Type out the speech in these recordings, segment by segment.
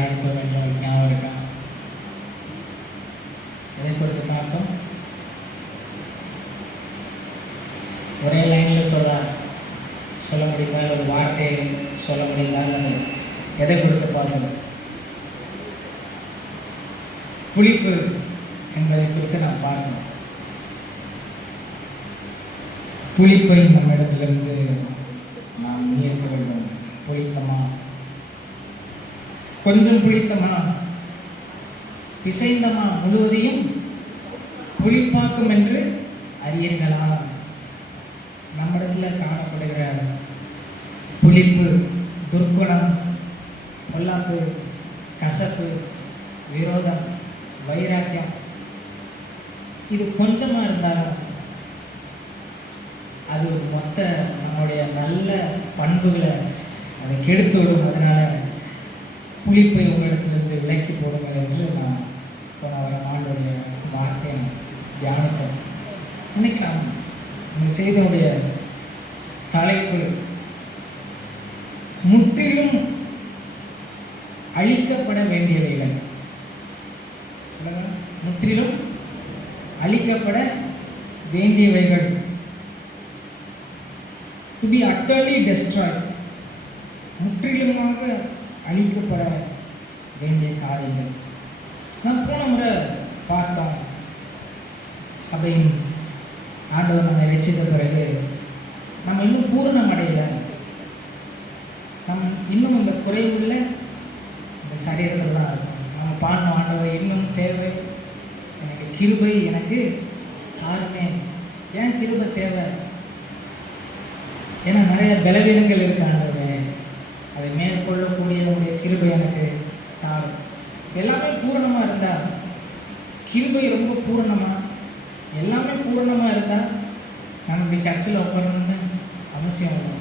தியானித்தோம் என்ற ஞாபகம் இருக்கா? எதை குறித்து பார்த்தோம்? ஒரே லைனில் சொல்ல முடிந்தால், ஒரு வார்த்தையை சொல்ல முடிந்தால் அது எதை குறித்து பார்த்தோம்? புளிப்பு என்பதை குறித்து நாம் பார்த்தோம். புளிப்பை நம்மிடத்திலிருந்து நாம் நீக்க வேண்டும். புளித்தமா, கொஞ்சம் புளித்தமா, பிசைந்தமா முழுவதையும் புளிப்பாக்கும் என்று அறியீர்களா? நம்மிடத்தில் காணப்படுகிற புளிப்பு, துர்க்குணம், பொல்லாப்பு, கசப்பு, விரோதம், வைராக்கியம், இது கொஞ்சமாக இருந்தாலும் அது மொத்த நம்முடைய நல்ல பண்புகளை அதை கெடுத்து விடும். அதனால் புளிப்பை உங்களிடத்திலிருந்து விலக்கி போடுங்கள் என்று நான் போன ஆண்டுடைய வார்த்தையை தியானித்தோம். இன்னைக்கு நாம் இந்த செய்தியுடைய தலைப்பு முற்றிலும் அழிக்கப்பட வேண்டியவைகள். முற்றிலும் அழிக்கப்பட வேண்டியவைகள், to be utterly destroyed, முற்றிலுமாக அழிக்கப்பட வேண்டிய காரியங்கள். நான் போன முறை பார்த்தோம், சபையின் ஆண்டவர் நம்ம ரட்சித்த பிறகு நம்ம இன்னும் பூரணம் அடையலை. இன்னும் இந்த குறைவுள்ள இந்த சரீரத்தில் தான் இருக்கும். நம்ம பாடணும், ஆண்டவர் இன்னும் தேவை, எனக்கு கிருபை எனக்கு தாருமே. ஏன் கிருபை தேவை? ஏன்னா நிறைய பலவீனங்கள் இருக்கு ஆண்டவரே, அதை மேற்கொள்ளக்கூடிய உடைய கிருபை எனக்கு தாரும். எல்லாமே பூரணமாக இருந்தால், கிருபை ரொம்ப பூரணமாக எல்லாமே பூரணமாக இருந்தால் நான் இப்படி சர்ச்சில் உட்காரணும்னு அவசியம் இல்லை.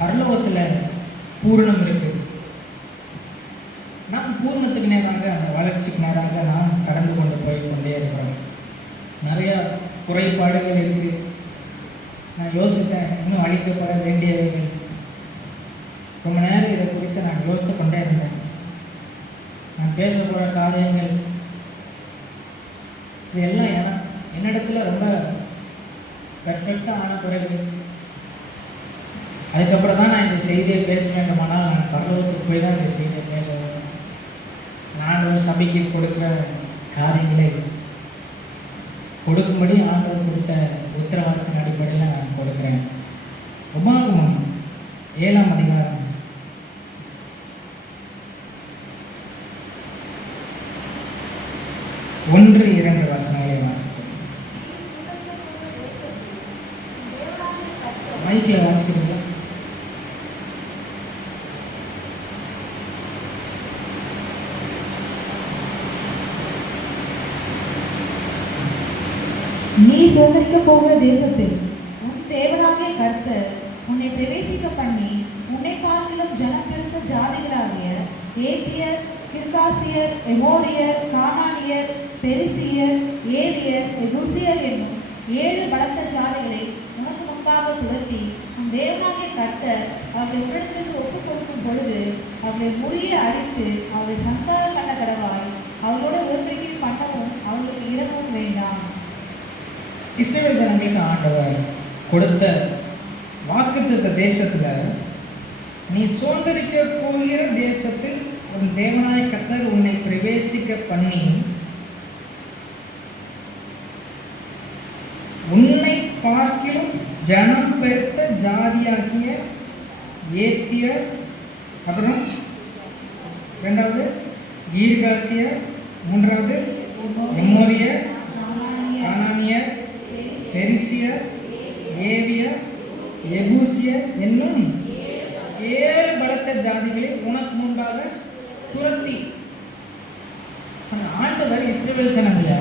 பரலோகத்தில் பூரணம் இருக்குது. நாம் பூரணத்துக்கு நேராக, அந்த வளர்ச்சிக்கு நேராக நாம் கடந்து கொண்டே இருக்கிறோம். நிறையா குறைபாடுகள் இருக்குது. நான் யோசித்தேன், இன்னும் அழிக்கப்பட வேண்டியவைகள். ரொம்ப நேரம் இதை குறித்து நான் யோசித்து கொண்டே இருந்தேன். நான் பேச போகிற காரியங்கள் இது எல்லாம் என்னிடத்துல ரொம்ப பெர்ஃபெக்டாக ஆன பிறகு, அதுக்கப்புறம் தான் நான் இந்த செய்தியை பேச வேண்டுமானால் நான் பரலோகத்துக்கு போய் தான் இந்த செய்தியை பேச வேண்டும். நான் ஒரு சபைக்கு கொடுக்குற காரியங்களை கொடுக்கும்படி ஆண்டவர் கொடுத்த உத்தரவாதத்தின் அடிப்படையில் நான் கொடுக்குறேன். உபாகமம் 7ஆம் அதிகாரம் 1-2 வசனங்களை வாசிப்போம். மைக்கில் வாசிக்கிறீங்களா? நீ சுதந்திரிக்க போகிற தேசத்தில் உன் தேவனாகிய கர்த்தர் உன்னை பிரவேசிக்க பண்ணி, உன்னை பார்க்கிலும் ஜனம் பெருத்த ஜாதிகளாகிய ஏத்தியர், கிர்காசியர், எமோரியர், கானானியர், பெரிசியர், ஏவியர், எபூசியர் என்னும் 7 பலத்த ஜாதிகளை உனக்கு முன்பாக துரத்தி, உன் தேவனாகிய கர்த்தர் அவர்களை உன்னிடத்திலிருந்து ஒப்புக் கொடுக்கும் பொழுது அவர்களை முறிய அழித்து அவர்களை சங்காரம் பண்ண கடவாய். அவர்களோட உடன்படிக்கை பண்ணவும் அவர்களுக்கு இரவும் வேண்டாம். இஸ்ரவேல் ஜனங்களுக்கு ஆண்டவர் கொடுத்த வாக்குத்தத்த தேசத்தில், நீ சுதந்திரிக்க போகிற தேசத்தில் உன் தேவனாய கர்த்தர் உன்னை பிரவேசிக்க பண்ணி, உன்னை பார்க்கிலும் ஜனம் பெருத்த ஜாதியாகிய ஏத்தியர், அப்புறம் 2வது கீர்காசியர், 3வது எமோரியர், கானானியர், பெரிசியர், ஏவியர், எபூசியர் என்னும் 7 பலத்த ஜாதிகளை உனக்கு முன்பாக துரத்தி. ஆண்டவர் இஸ்ரவேல் ஜனங்களை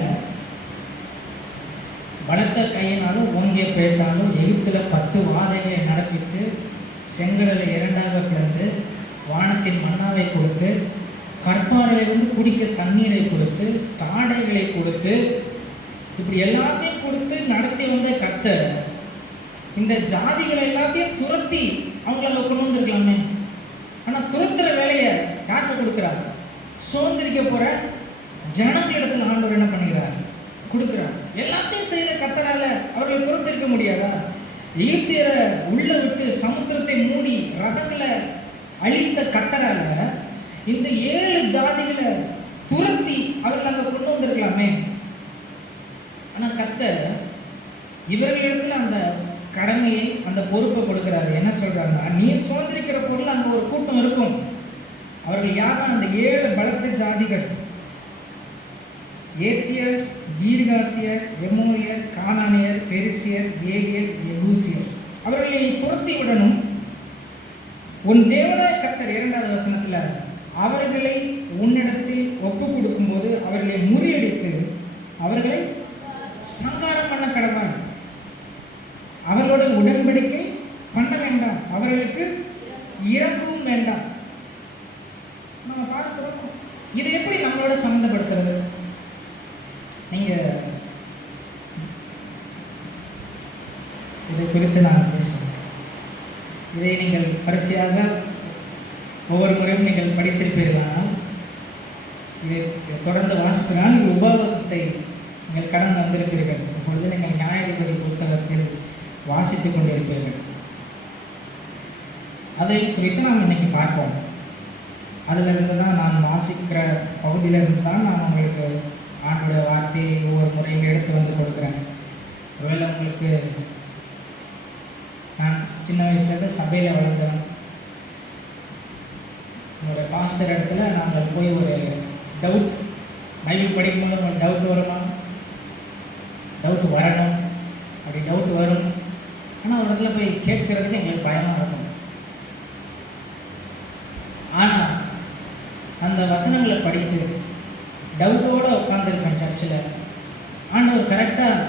பலத்த கையினாலும் ஓங்கிய பேத்தாலும் எகிப்துல 10 வாதைகளை நடப்பித்து, செங்கடலை 2ஆக பிளந்து, வானத்தின் மன்னாவை கொடுத்து, கற்பாறையிலிருந்து குடிக்க தண்ணீரை கொடுத்து, காடைகளை கொடுத்து, இப்படி எல்லாத்தையும் கொடுத்து நடத்தி வந்த கர்த்தர் இந்த ஜாதிகளை எல்லாத்தையும் துரத்தி அவங்கள அங்கே கொண்டு வந்திருக்கலாமே. ஆனால் துரத்துற வேலையை யார்கிட்ட கொடுக்கிறார்? சுதந்திரிக்க போற ஜனங்களிடத்தில் ஆண்டவர் என்ன பண்ணுகிறார்? கொடுக்கிறார். எல்லாத்தையும் செய்த கர்த்தரால அவர்களை துரத்திருக்க முடியாதா? எகிப்தியரை உள்ள விட்டு சமுத்திரத்தை மூடி ரதங்களை அழித்த கர்த்தரால இந்த 7 ஜாதிகளை துரத்தி அவர்கள் அங்க கொண்டு வந்திருக்கலாமே. ஆனா கர்த்தர் இவர்களிடத்துல அந்த கடமையை, அந்த பொறுப்பை கொடுக்கிறாரு. என்ன சொல்றாங்கன்னா, நீ சுதந்திரிக்கிற பொருள் அங்க ஒரு கூட்டம் இருக்கும். அவர்கள் யாருன்னா அந்த 7 பலத்த ஜாதிகள்: ஏத்தியர், கீர்காசியர், எமோரியர், கானானியர், பெரிசியர், ஏவியர், எபூசியர். அவர்களை நீ துரத்தி விடணும். உன் தேவனாய கர்த்தர் 2வது வசனத்துல அவர்களை உன்னிடத்தில் ஒப்பு கொடுக்கும்போது அவர்களை முறியடித்து அவர்களை சங்காரம் பண்ண கடவாய். அவர்களோட உடன்படிக்கை பண்ண வேண்டாம், அவர்களுக்கு இறக்கவும் வேண்டாம். நம்ம பார்க்கிறோம். இதை எப்படி நம்மளோட சம்மந்தப்படுத்துறது? நீங்க இதை குறித்து நான் பேசுகிறேன். இதை நீங்கள் பரிசையாக ஒவ்வொரு முறையும் நீங்கள் படித்திருப்பீர்களானால், இதை தொடர்ந்து வாசிக்கிறால் உபாகத்தை நீங்கள் கடந்து வந்திருப்பீர்கள். இப்பொழுது நீங்கள் நியாயாதிபதி புஸ்தகத்தில் வாசித்துக் கொண்டிருப்பீர்கள். அதை குறித்து நாம் இன்னைக்கு பார்ப்போம். அதிலிருந்து தான் நான் வாசிக்கிற பகுதியிலிருந்து தான் நான் உங்களுக்கு ஆண்டோட வார்த்தையை ஒவ்வொரு முறையும் எடுத்து வந்து கொடுக்குறேன். ஒருவேளை உங்களுக்கு நான் சின்ன வயசுலேருந்து சபையில் வளர்ந்தேன். ஒரு பாஸ்டர் இடத்துல நாங்கள் போய் ஒரு டவுட், பைபிள் படிக்கும்போது ஒரு டவுட் வருமா? டவுட் வரணும். அப்படி டவுட் வரும். ஆனால் ஒரு இடத்துல போய் கேட்கறதுக்கு எங்களுக்கு பயமாக இருக்கும். ஆனால் அந்த வசனங்களை படித்து டவுட்டோடு உட்காந்துருப்பேன் சர்ச்சில். ஆண்டவர் கரெக்டாக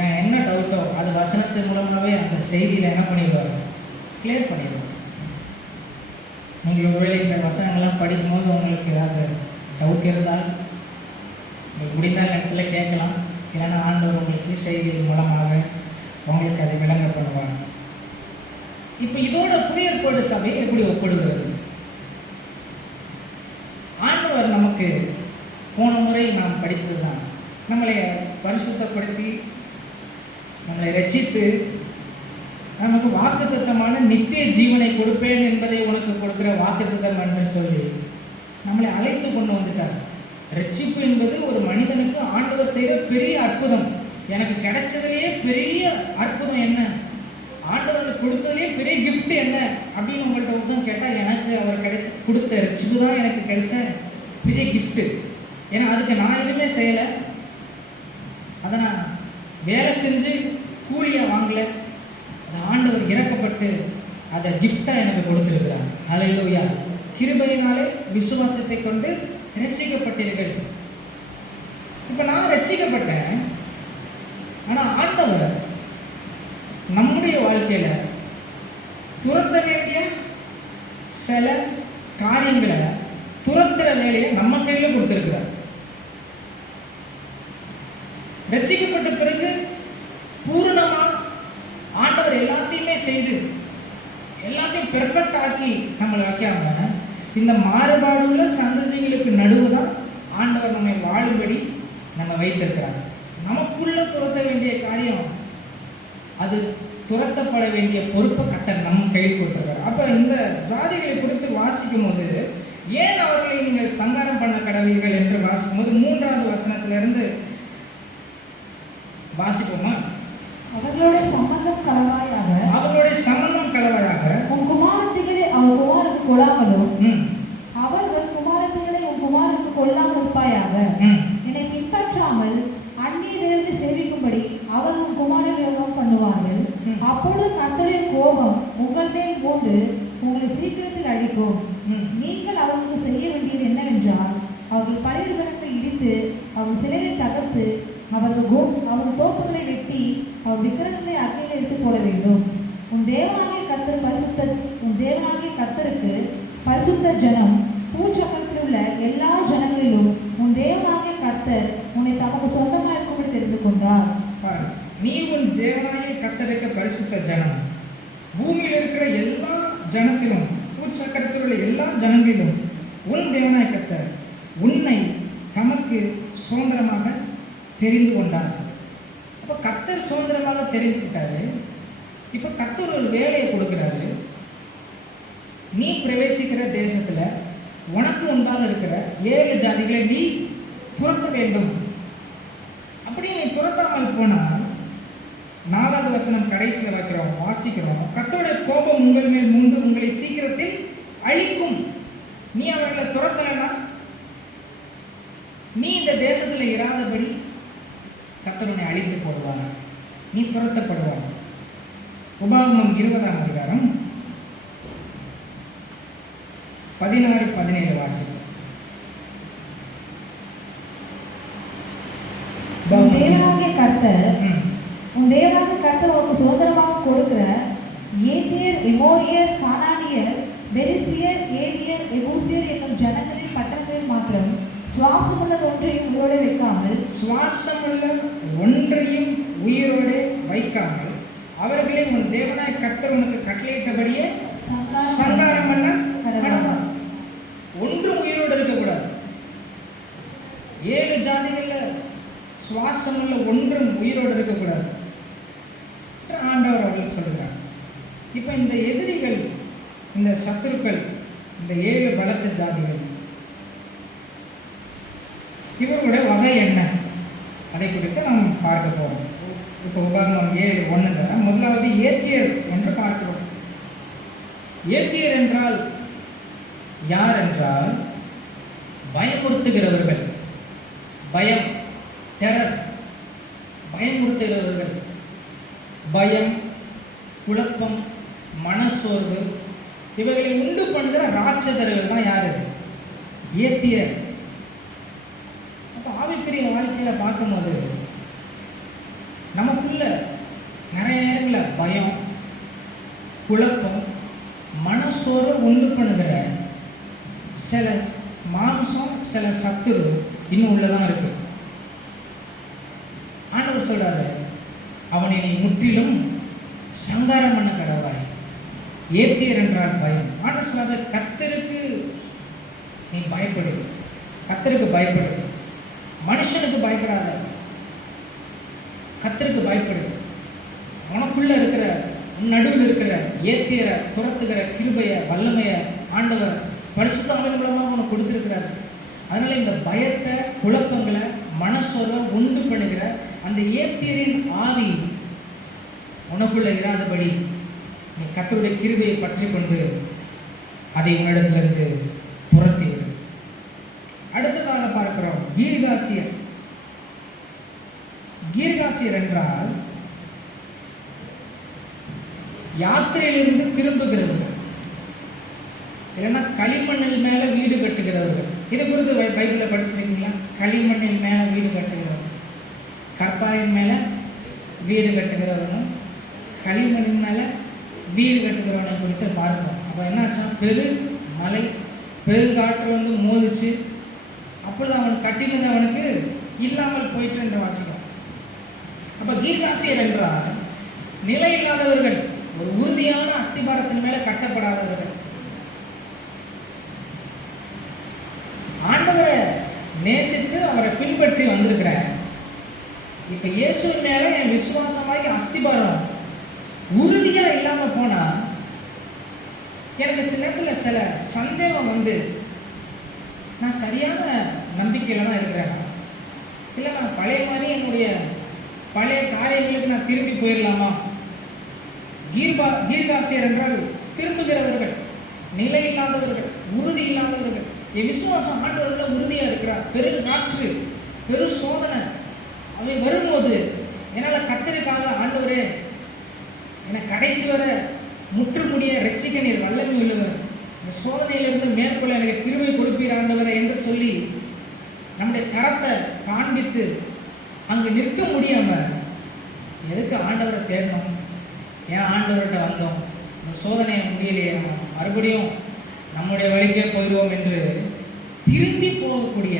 என் என்ன டவுட்டோ அது வசனத்தின் மூலமாகவே அந்த செய்தியில் என்ன பண்ணிடுவார்? கிளியர் பண்ணிடுவார். நீங்கள் ஒருவேளை இந்த வசனங்கள்லாம் படிக்கும்போது உங்களுக்கு ஏதாவது டவுட் இருந்தால் உங்களுக்கு முடிந்தால் இடத்துல கேட்கலாம். இல்லைன்னா ஆண்டவர் உங்களுக்கு செய்தியின் மூலமாக உங்களுக்கு அதை விளங்க பண்ணுவாங்க. இப்போ இதோட புதிய ஏற்பாடு சபை எப்படி ஒப்பிடுகிறது? ஆண்டவர் நமக்கு போன முறை நாம் படித்தது தான், நம்மளை பரிசுத்தப்படுத்தி நம்மளை ரட்சித்து நமக்கு வாக்குத்தத்தமான நித்திய ஜீவனை கொடுப்பேன் என்பதை உனக்கு கொடுக்கிற வாக்குத்தத்தம் என்று சொல்லி நம்மளை அழைத்து கொண்டு வந்துட்டார். ரட்சிப்பு என்பது ஒரு மனிதனுக்கு ஆண்டவர் செய்கிற பெரிய அற்புதம். எனக்கு கிடைச்சதுலேயே பெரிய அற்புதம் என்ன, ஆண்டவருக்கு கொடுத்ததுலேயே பெரிய கிஃப்ட் என்ன அப்படின்னு உங்கள்கிட்ட ஒருத்தன் கேட்டால், எனக்கு அவர் கொடுத்த ரட்சிப்பு தான் எனக்கு கிடைச்ச பெரிய கிஃப்ட்டு. ஏன்னா அதுக்கு நான் எதுவுமே செய்யலை, அதை நான் வேலை செஞ்சு கூலியாக வாங்கலை, அது ஆண்டவர் இறக்கப்பட்டு அதை கிஃப்டாக எனக்கு கொடுத்துருக்கிறார். ஹல்லேலூயா. கிருபையினாலே விசுவாசத்தை கொண்டு ரட்சிக்கப்பட்டீர்கள். இப்போ நான் ரட்சிக்கப்பட்டேன். ஆனால் ஆண்டவர் நம்முடைய வாழ்க்கையில் துரத்த வேண்டிய சில காரியங்களை துரத்துற வேலையை நம்ம கையில் கொடுத்துருக்கிறார். ரட்சிக்கப்பட்ட பிறகு பூரணமாக ஆண்டவர் எல்லாத்தையுமே செய்து எல்லாத்தையும் பெர்ஃபெக்ட் ஆக்கி நம்மளை வைக்காம இந்த மாறுபாடுள்ள சந்ததிகளுக்கு நடுவு தான் ஆண்டவர் நம்மை வாழும்படி நம்ம வைத்திருக்கிறார். நமக்குள்ள துரத்த வேண்டிய காரியம், அது துரத்தப்பட வேண்டிய பொறுப்பை கர்த்தர் நம்ம கையில் கொடுத்துருக்காரு. அப்போ இந்த ஜாதிகளை குறித்து வாசிக்கும் போது, ஏன் அவர்களை நீங்கள் சங்காரம் பண்ண கடவீர்கள் என்று வாசிக்கும் போது 3வது வசனத்திலிருந்து வாசிப்போமா? அவர்களுடைய சம்பந்தம் களவாயாக, அவர்களுடைய சம்பந்தம் களவாயாக உன் குமாரத்திகளை அவர் குமாருக்கு கொள்ளாமலும் அவர்கள் குமாரத்திகளை உன் குமாருக்கு கொள்ளாமல் இருப்பாயாக. என்னை பின்பற்றாமல் அந்நிய தேவனை சேவிக்கும்படி அவர் உன் குமாரன் யோகம் பண்ணுவார்கள். அப்பொழுது கர்த்தருடைய கோபம் உங்கள் மேல் மூண்டு உங்களை சீக்கிரத்தில் அழிக்கும். நீங்கள் அவர்களுக்கு செய்ய வேண்டியது என்னவென்றால், அவர்கள் பலிபீடங்களை இடித்து அவர்கள் சிலைகளை தகர்த்து அவர்கள் தோப்புகளை வெட்டி அவர் விக்கிரகங்களை அக்னியில் எடுத்து போட வேண்டும். உன் தேவனாகிய கர்த்தருக்கு பரிசுத்த ஜனம், பூச்சக்கரத்தில் உள்ள எல்லா ஜனங்களிலும் உன் தேவனாகிய கர்த்தர் உன்னை தமக்கு சொந்தமாக இருக்கும்படி தெரிந்து கொண்டார். நீ உன் தேவனாகிய கர்த்தருக்கு பரிசுத்த ஜனம், பூமியில் இருக்கிற எல்லா ஜனத்திலும் பூச்சக்கரத்தில் உள்ள எல்லா ஜனங்களிலும் உன் தேவனாய் கர்த்தர் உன்னை தமக்கு சுதந்திரமாக தெரிந்து கொண்டார். அப்போ கர்த்தர் சுதந்திரமாக தெரிந்துக்கிட்டாரு. இப்போ கர்த்தர் ஒரு வேலையை கொடுக்குறாரு. நீ பிரவேசிக்கிற தேசத்தில் உனக்கு முன்பாக இருக்கிற 7 ஜாதிகளை நீ துரத்த வேண்டும். அப்படி நீ துரத்தாமல் போனால் 4வது வசனம் கடைசியில் வாசிக்கிறோம். கர்த்தருடைய கோபம் உங்கள் மேல் மூண்டு உங்களை சீக்கிரத்தில் அழிக்கும். நீ அவர்களை துரத்தலைன்னா நீ இந்த தேசத்தில் இராதபடி கர்த்தர் உன்னை அழித்து போடுவார், நீ துரத்தப்படுவார். உபாகமம் 20ஆம் அதிகாரம் 16-17 வாசிக்கிறோம். உன் தேவனாகிய கர்த்தர் உனக்கு சுதந்திரமாக கொடுக்கிற ஏத்தியர், எமோரியர், கானானியர், பெரிசியர், ஏவியர், எபூசியர் என்னும் ஜனங்களின் பட்டணங்களில் மாத்திரம் சுவாசமுள்ள ஒன்றையும் உயிரோடு வைக்காமல் அவர்களை உன் தேவனாய் கர்த்தர் உனக்கு கட்டளையிட்டபடியே சங்காரம் பண்ண கடவாய். ஒன்றும் உயிரோடு இருக்கக்கூடாது. 7 ஜாதிகளில் சுவாசமுள்ள ஒன்றும் உயிரோடு இருக்கக்கூடாது ஆண்டவர் அவர்கள் சொல்கிறார். இப்போ இந்த எதிரிகள், இந்த சத்துருக்கள், இந்த 7 பலத்த ஜாதிகள், இவர்களுடைய வகை என்ன, அதை குறித்து நாம் பார்க்க போகிறோம். இப்போ உபாகமம் 7:1 முதலாவது ஏத்தியர் என்று பார்க்கிறோம். ஏத்தியர் என்றால் யார் என்றால் பயமுறுத்துகிறவர்கள், பயம், டெரர், பயமுறுத்துகிறவர்கள். பயம், குழப்பம், மனசோர்வு இவைகளை உண்டு பண்ணுகிற ராட்சதர்கள் தான் யாரு? ஏத்தியர். அப்போ ஆவிக்குரிய வாழ்க்கையில் பார்க்கும்போது நமக்குள்ள நிறைய நேரங்களில் பயம், குழப்பம், மனசோர்வு உண்டு பண்ணுகிற சில மாம்சம், சில சத்துரு இன்னும் உள்ளதான் இருக்கு. ஆண்டவர் சொல்றாரு, அவனை நீ முற்றிலும் சங்காரம் பண்ண கடவாய். ஏத்தியர் என்றால் பயம். ஆண்டவர் சொல்றாரு, கர்த்தருக்கு நீ பயப்படு, கர்த்தருக்கு பயப்படு, மனுஷனுக்கு பயப்படாத, கர்த்தருக்கு பயப்படு. உனக்குள்ள இருக்கிற, நடுவில் இருக்கிற ஏத்தியரை துரத்துகிற கிருபைய, வல்லமைய ஆண்டவர் பரிசுத்த ஆவியின் மூலமாக உனக்கு கொடுத்திருக்கிறார். அதனால இந்த பயத்தை, குழப்பங்களை, மனசோர்வை உண்டு பண்ணுகிற அந்த ஏத்தியரின் ஆவி உனக்குள்ள இராதபடி நீ கர்த்தருடைய கிருபையை பற்றி கொண்டு அதை உன்னிடத்திலிருந்து துரத்தி விடு. அடுத்ததாக பார்க்கிறோம் கீர்காசியர். கீர்காசியர் என்றால் யாத்திரையிலிருந்து திரும்புகிறவர்கள், இல்லைன்னா களிமண்ணில் மேல வீடு கட்டுகிறவர்கள். இதை குறித்து பைபிளில் படிச்சிருக்கீங்களா? களிமண்ணில் மேல வீடு கட்டுகிறவர்கள், கற்பாரின் மேல வீடு கட்டுகிறவர்களும் களிமண்ணின் மேல வீடு கட்டுகிறவனை குறித்து பார்ப்போம். அப்போ என்னாச்சா, மலை பெருங்காற்று வந்து மோதிச்சு, அப்பொழுது அவன் கட்டினது அவனுக்கு இல்லாமல் போயிட்டு என்று வாசிக்கிறோம். அப்போ கீர்காசியர் என்றால் நிலை இல்லாதவர்கள், ஒரு உறுதியான அஸ்திபாரத்தின் மேல கட்டப்படாதவர்கள். ஆண்டவரை நேசித்து அவரை பின்பற்றி வந்திருக்கிறேன். இப்ப இயேசுவின் மேல என் விசுவாசமாகி அஸ்திபாரம் உறுதியா இல்லாம போனா எனக்கு சில நேரத்தில் சில சந்தேகம் வந்து, நான் சரியான நம்பிக்கையில தான் இருக்கிறேன், இல்லை நான் பழைய மாதிரி என்னுடைய பழைய காரியங்களுக்கு நான் திரும்பி போயிடலாமா? கீர்காசியர் என்றால் திரும்புகிறவர்கள், நிலை இல்லாதவர்கள், உறுதி இல்லாதவர்கள். என் விசுவாசம் ஆண்டவர்கள் உறுதியாக இருக்கிறார். பெருங்காற்று, பெரு சோதனை அவை வரும்போது என்னால் கர்த்தருக்காக, ஆண்டவரே என்னை கடைசி வர முற்றுமுடிய ரட்சிக்க நீர் வல்லமை உள்ளவர், இந்த சோதனையிலிருந்து மேற்கொள்ள எனக்கு கிருபை கொடுப்பீர் ஆண்டவரே என்று சொல்லி நம்முடைய தரத்தை காண்பித்து அங்கு நிற்க முடியாம எதுக்கு ஆண்டவரை தேடணும்? ஏன் ஆண்டவர்கிட்ட வந்தோம்? இந்த சோதனையை முடியலையே, மறுபடியும் நம்முடைய வழிக்கே போயிடுவோம் என்று திரும்பி போகக்கூடிய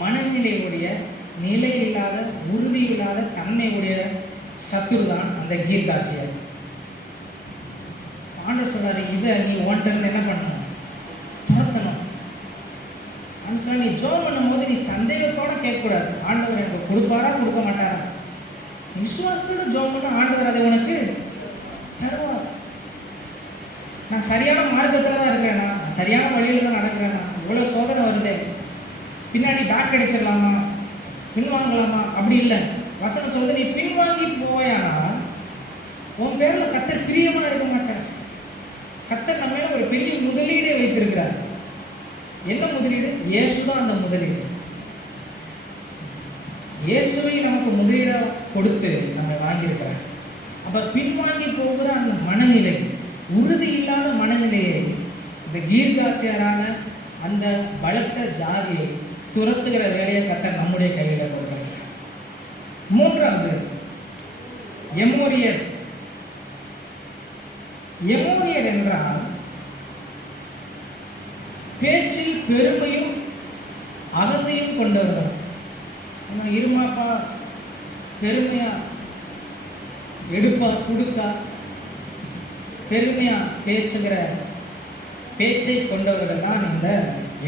மனநிலையுடைய, நிலை இல்லாத, உறுதி இல்லாத தன்மையுடைய சத்துரு தான் அந்த கீர்காசியர். ஆண்டவர் சொல்றாரு, இதை நீ ஒன்றிருந்து என்ன பண்ணணும்? துரத்தணும். அப்படின்னு சொன்னா, நீ ஜெபம் பண்ணும்போது நீ சந்தேகத்தோட கேட்கக்கூடாது, ஆண்டவர் எனக்கு கொடுப்பாரா கொடுக்க மாட்டாரா. நீ விசுவாசத்தோட ஜெபம் பண்ண, ஆண்டவர் அதை உனக்கு தருவார். நான் சரியான மார்க்கத்தில் தான் இருக்கிறேன்னா, சரியான வழியில் தான் நடக்கிறேன்னா, இவ்வளோ சோதனை வருதே, பின்னாடி பேக் அடிச்சிடலாமா, பின்வாங்கலாமா, அப்படி இல்லை. வசனம் சொல்லுது, நீ பின்வாங்கி போயானா உன் பேரில் கர்த்தர் பிரியமாக இருக்க மாட்டார். கர்த்தர் நம்ம மேல ஒரு பெரிய முதலீடே வைத்திருக்கிறார். என்ன முதலீடு? இயேசு தான் அந்த முதலீடு. இயேசுவை நமக்கு முதலீடாக கொடுத்து நம்ம வாங்கியிருக்கிறார். அப்போ பின்வாங்கி போகிற அந்த மனநிலை, உறுதி இல்லாத மனநிலையை, இந்த கீர்காசியரான அந்த பலத்த ஜாதியை துரத்துகிற வேலையை கர்த்தர் நம்முடைய கையில் கொடுக்கிறார். மூன்றாவது, எமோரியர். எமோரியர் என்றால் பேச்சில் பெருமையும் அகந்தையும் கொண்டவர்கள். நம்ம இருமாப்பா, பெருமையா, எடுப்பா துடுக்கா, பெருமையா பேசுகிற பேச்சை கொண்டவர்கள் தான் இந்த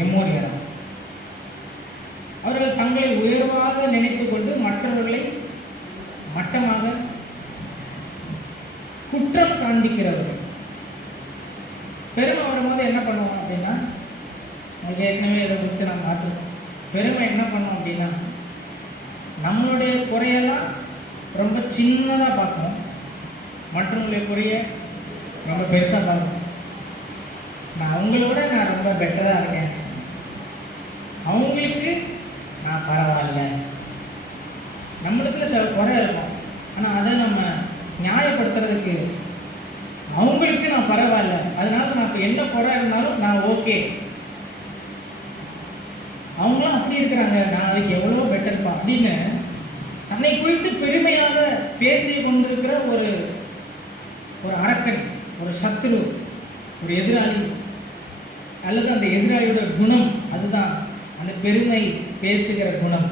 எமோரியர். அவர்கள் தங்களை உயர்வாக நினைத்து கொண்டு மற்றவர்களை மட்டமாக குற்றம் காண்பிக்கிறவர்கள். பெருமை வரும்போது என்ன பண்ணுவோம் அப்படின்னா, ஏற்கனவே இதை கொடுத்து நம்ம பார்த்துருக்கோம். பெருமை என்ன பண்ணோம் அப்படின்னா, நம்மளுடைய குறையெல்லாம் ரொம்ப சின்னதாக பார்ப்போம், மற்றவங்களுடைய குறைய ரொம்ப பெருசாக பார்ப்போம். நான் அவங்களோட நான் ரொம்ப பெட்டராக இருக்கேன், அவங்களுக்கு நான் பரவாயில்ல. நம்மளுக்குள்ள சில குறை இருக்கும், ஆனால் அதை நம்ம நியாயப்படுத்துறதுக்கு அவங்களுக்கு நான் பரவாயில்ல, அதனால நான் இப்போ என்ன குறை இருந்தாலும் நான் ஓகே, அவங்களாம் அப்படி இருக்கிறாங்க, நான் அதுக்கு எவ்வளோ பெட்டர்ப்பா அப்படின்னு தன்னை குறித்து பெருமையாக பேசி கொண்டிருக்கிற ஒரு அரக்கன், ஒரு சத்துரு, ஒரு எதிராளி, அல்லது அந்த எதிராளியோட குணம் அதுதான் அந்த பெருமை பேசுகிற குணம்,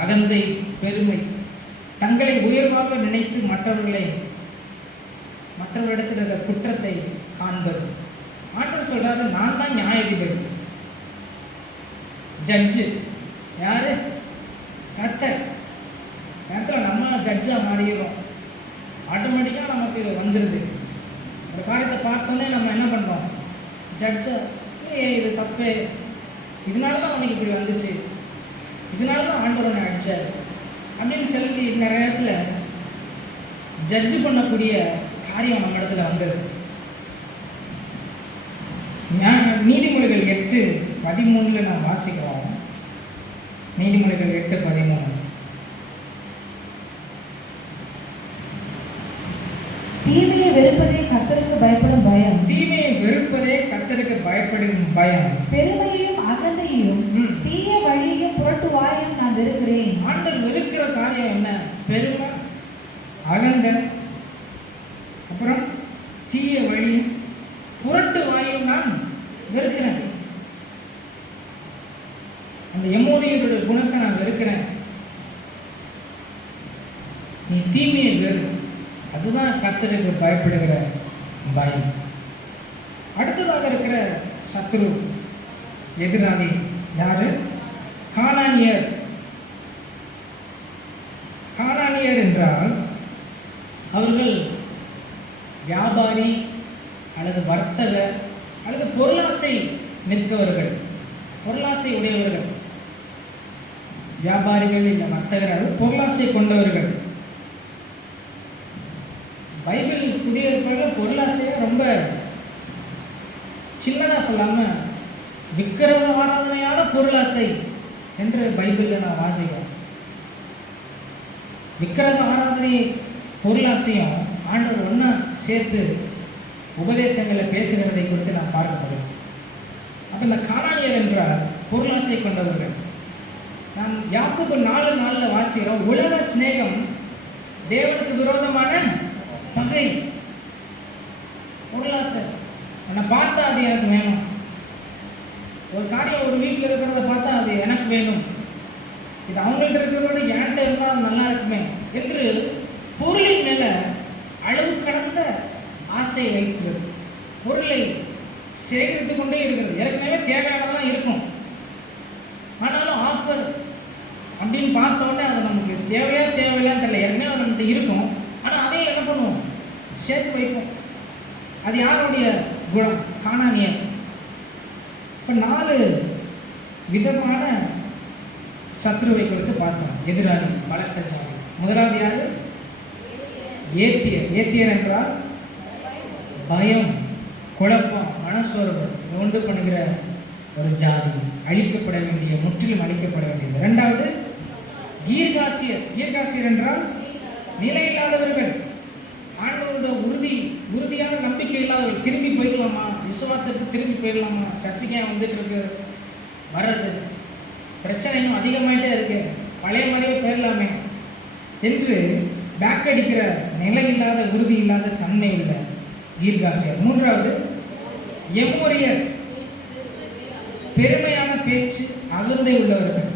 அகந்தை, பெருமை, தங்களை உயர்வாக நினைத்து மற்றவரிடத்தில் இருக்கிற குற்றத்தை காண்பது. ஆண்டவர் சொல்றாரு, நான் தான் நியாயாதிபதி, ஜட்ஜு. யாரு? கர்த்தர். நேரத்தில் நம்ம ஜட்ஜாக மாறிடுறோம், ஆட்டோமேட்டிக்காக நமக்கு வந்துடுது. ஒரு காரியத்தை பார்த்தோன்னே நம்ம என்ன பண்ணுறோம்? ஜட்ஜா, இல்லையே இது தப்பு, இதனால தான் உனக்கு இப்படி வந்துச்சு, இதனால தான் ஆண்டவனை அடித்தார் அப்படின்னு சொல்லி நிறைய இடத்துல ஜட்ஜு பண்ணக்கூடிய காரியம் நம்ம இடத்துல வந்தது. நீதிமொழிகள் 8:13 நான் வாசிக்கிறோம். நீதிமொழிகள் 8:13. தீமையை வெறுப்பதே கர்த்தருக்கு பயப்படும் பயம். தீமையை வெறுப்பதே கர்த்தருக்கு பயப்படும் பயம். பெருமையையும் அகந்தையும் தீய வழியையும் புரட்டு வாயையும் நான் வெறுக்கிறேன். ஆண்டவர் வெறுக்கிற காரியம் என்ன? பெருமை, அகந்தை, அப்புறம் தீய வழியும் புரட்டு வாயும் நான் வெறுக்கிறேன். அந்த எமோரியருடைய குணத்தை நான் வெறுக்கிறேன். நீ தீமையை வெறு, அதுதான் கர்த்தருக்கு பயப்படுகிற பயம். அடுத்ததாக இருக்கிற சத்துரு, எதிராளி யாரு? கானானியர். கானானியர் என்றால் அவர்கள் வியாபாரி அல்லது வர்த்தகர் அல்லது பொருளாசை நிற்கவர்கள், பொருளாசை உடையவர்கள். வியாபாரிகள் இல்லை வர்த்தகர் அல்லது பொருளாசை கொண்டவர்கள். பைபிள் புதிய ஏற்பாட்டில் பொருளாசையை ரொம்ப சின்னதாக சொல்லாமல் விக்கிரக ஆராதனையான பொருளாசை என்று பைபிளில் நான் வாசிக்கிறேன். விக்கிரக ஆராதனை பொருளாசையும் ஆண்டவர் ஒன்றா சேர்த்து உபதேசங்களை பேசுகிறதை குறித்து நான் பார்க்க முடியும். அப்போ இந்த கானானியர் என்றால் பொருளாசை கொண்டவர்கள். நாம் யாக்கோபு 4:4 வாசிக்கிறோம், உலக சிநேகம் தேவனுக்கு விரோதமான பகை. பொருளாசை, என்னை பார்த்தா அது எனக்கு வேணும், ஒரு காரியம் ஒரு வீட்டில் இருக்கிறத பார்த்தா அது எனக்கு வேணும், இது அவங்கள்ட்ட இருக்கிறதோட என்கிட்ட இருந்தால் அது நல்லா இருக்குமே என்று பொருளின் மேலே அளவு கடந்த ஆசை வைக்கிறது. பொருளை சேகரித்து கொண்டே இருக்கிறது. ஏற்கனவே தேவையானதெல்லாம் இருக்கும், நம்மகிட்ட இருக்கும். ஆனால் அதையும் என்ன பண்ணுவோம்? சேர்த்து வைப்போம். அது யாருடைய குணம்? கானானியர். இப்போ 4 விதமான சத்ருவை கொடுத்து பார்த்தோம். எதிராளி, பலத்த ஜாதி. முதலாவது யாரு? ஏத்தியர். ஏத்தியர் என்றால் பயம், குழப்பம், மனசோர்வு உண்டு பண்ணுகிற ஒரு ஜாதி, அழிக்கப்பட வேண்டிய, முற்றிலும் அழிக்கப்பட வேண்டியது. இரண்டாவது கீர்காசியர். கீர்காசியர் என்றால் நிலை இல்லாதவர்கள், ஆண்டவரோட உறுதியான நம்பிக்கை இல்லாதவர்கள். திரும்பி போயிடலாமா, விசுவாசத்துக்கு திரும்பி போயிடலாமா, சர்ச்சைக்கே வந்துட்டு இருக்கு, வர்றது பிரச்சனை இன்னும் அதிகமாயிட்டே இருக்கு, பழைய மாதிரியே போயிடலாமே என்று பேக் அடிக்கிற நிலை இல்லாத, உறுதி இல்லாத தன்மை உள்ள கீர்காசியர். மூன்றாவது எமோரியர். பெருமையான பேச்சு, அகந்தை உள்ளவர்கள்.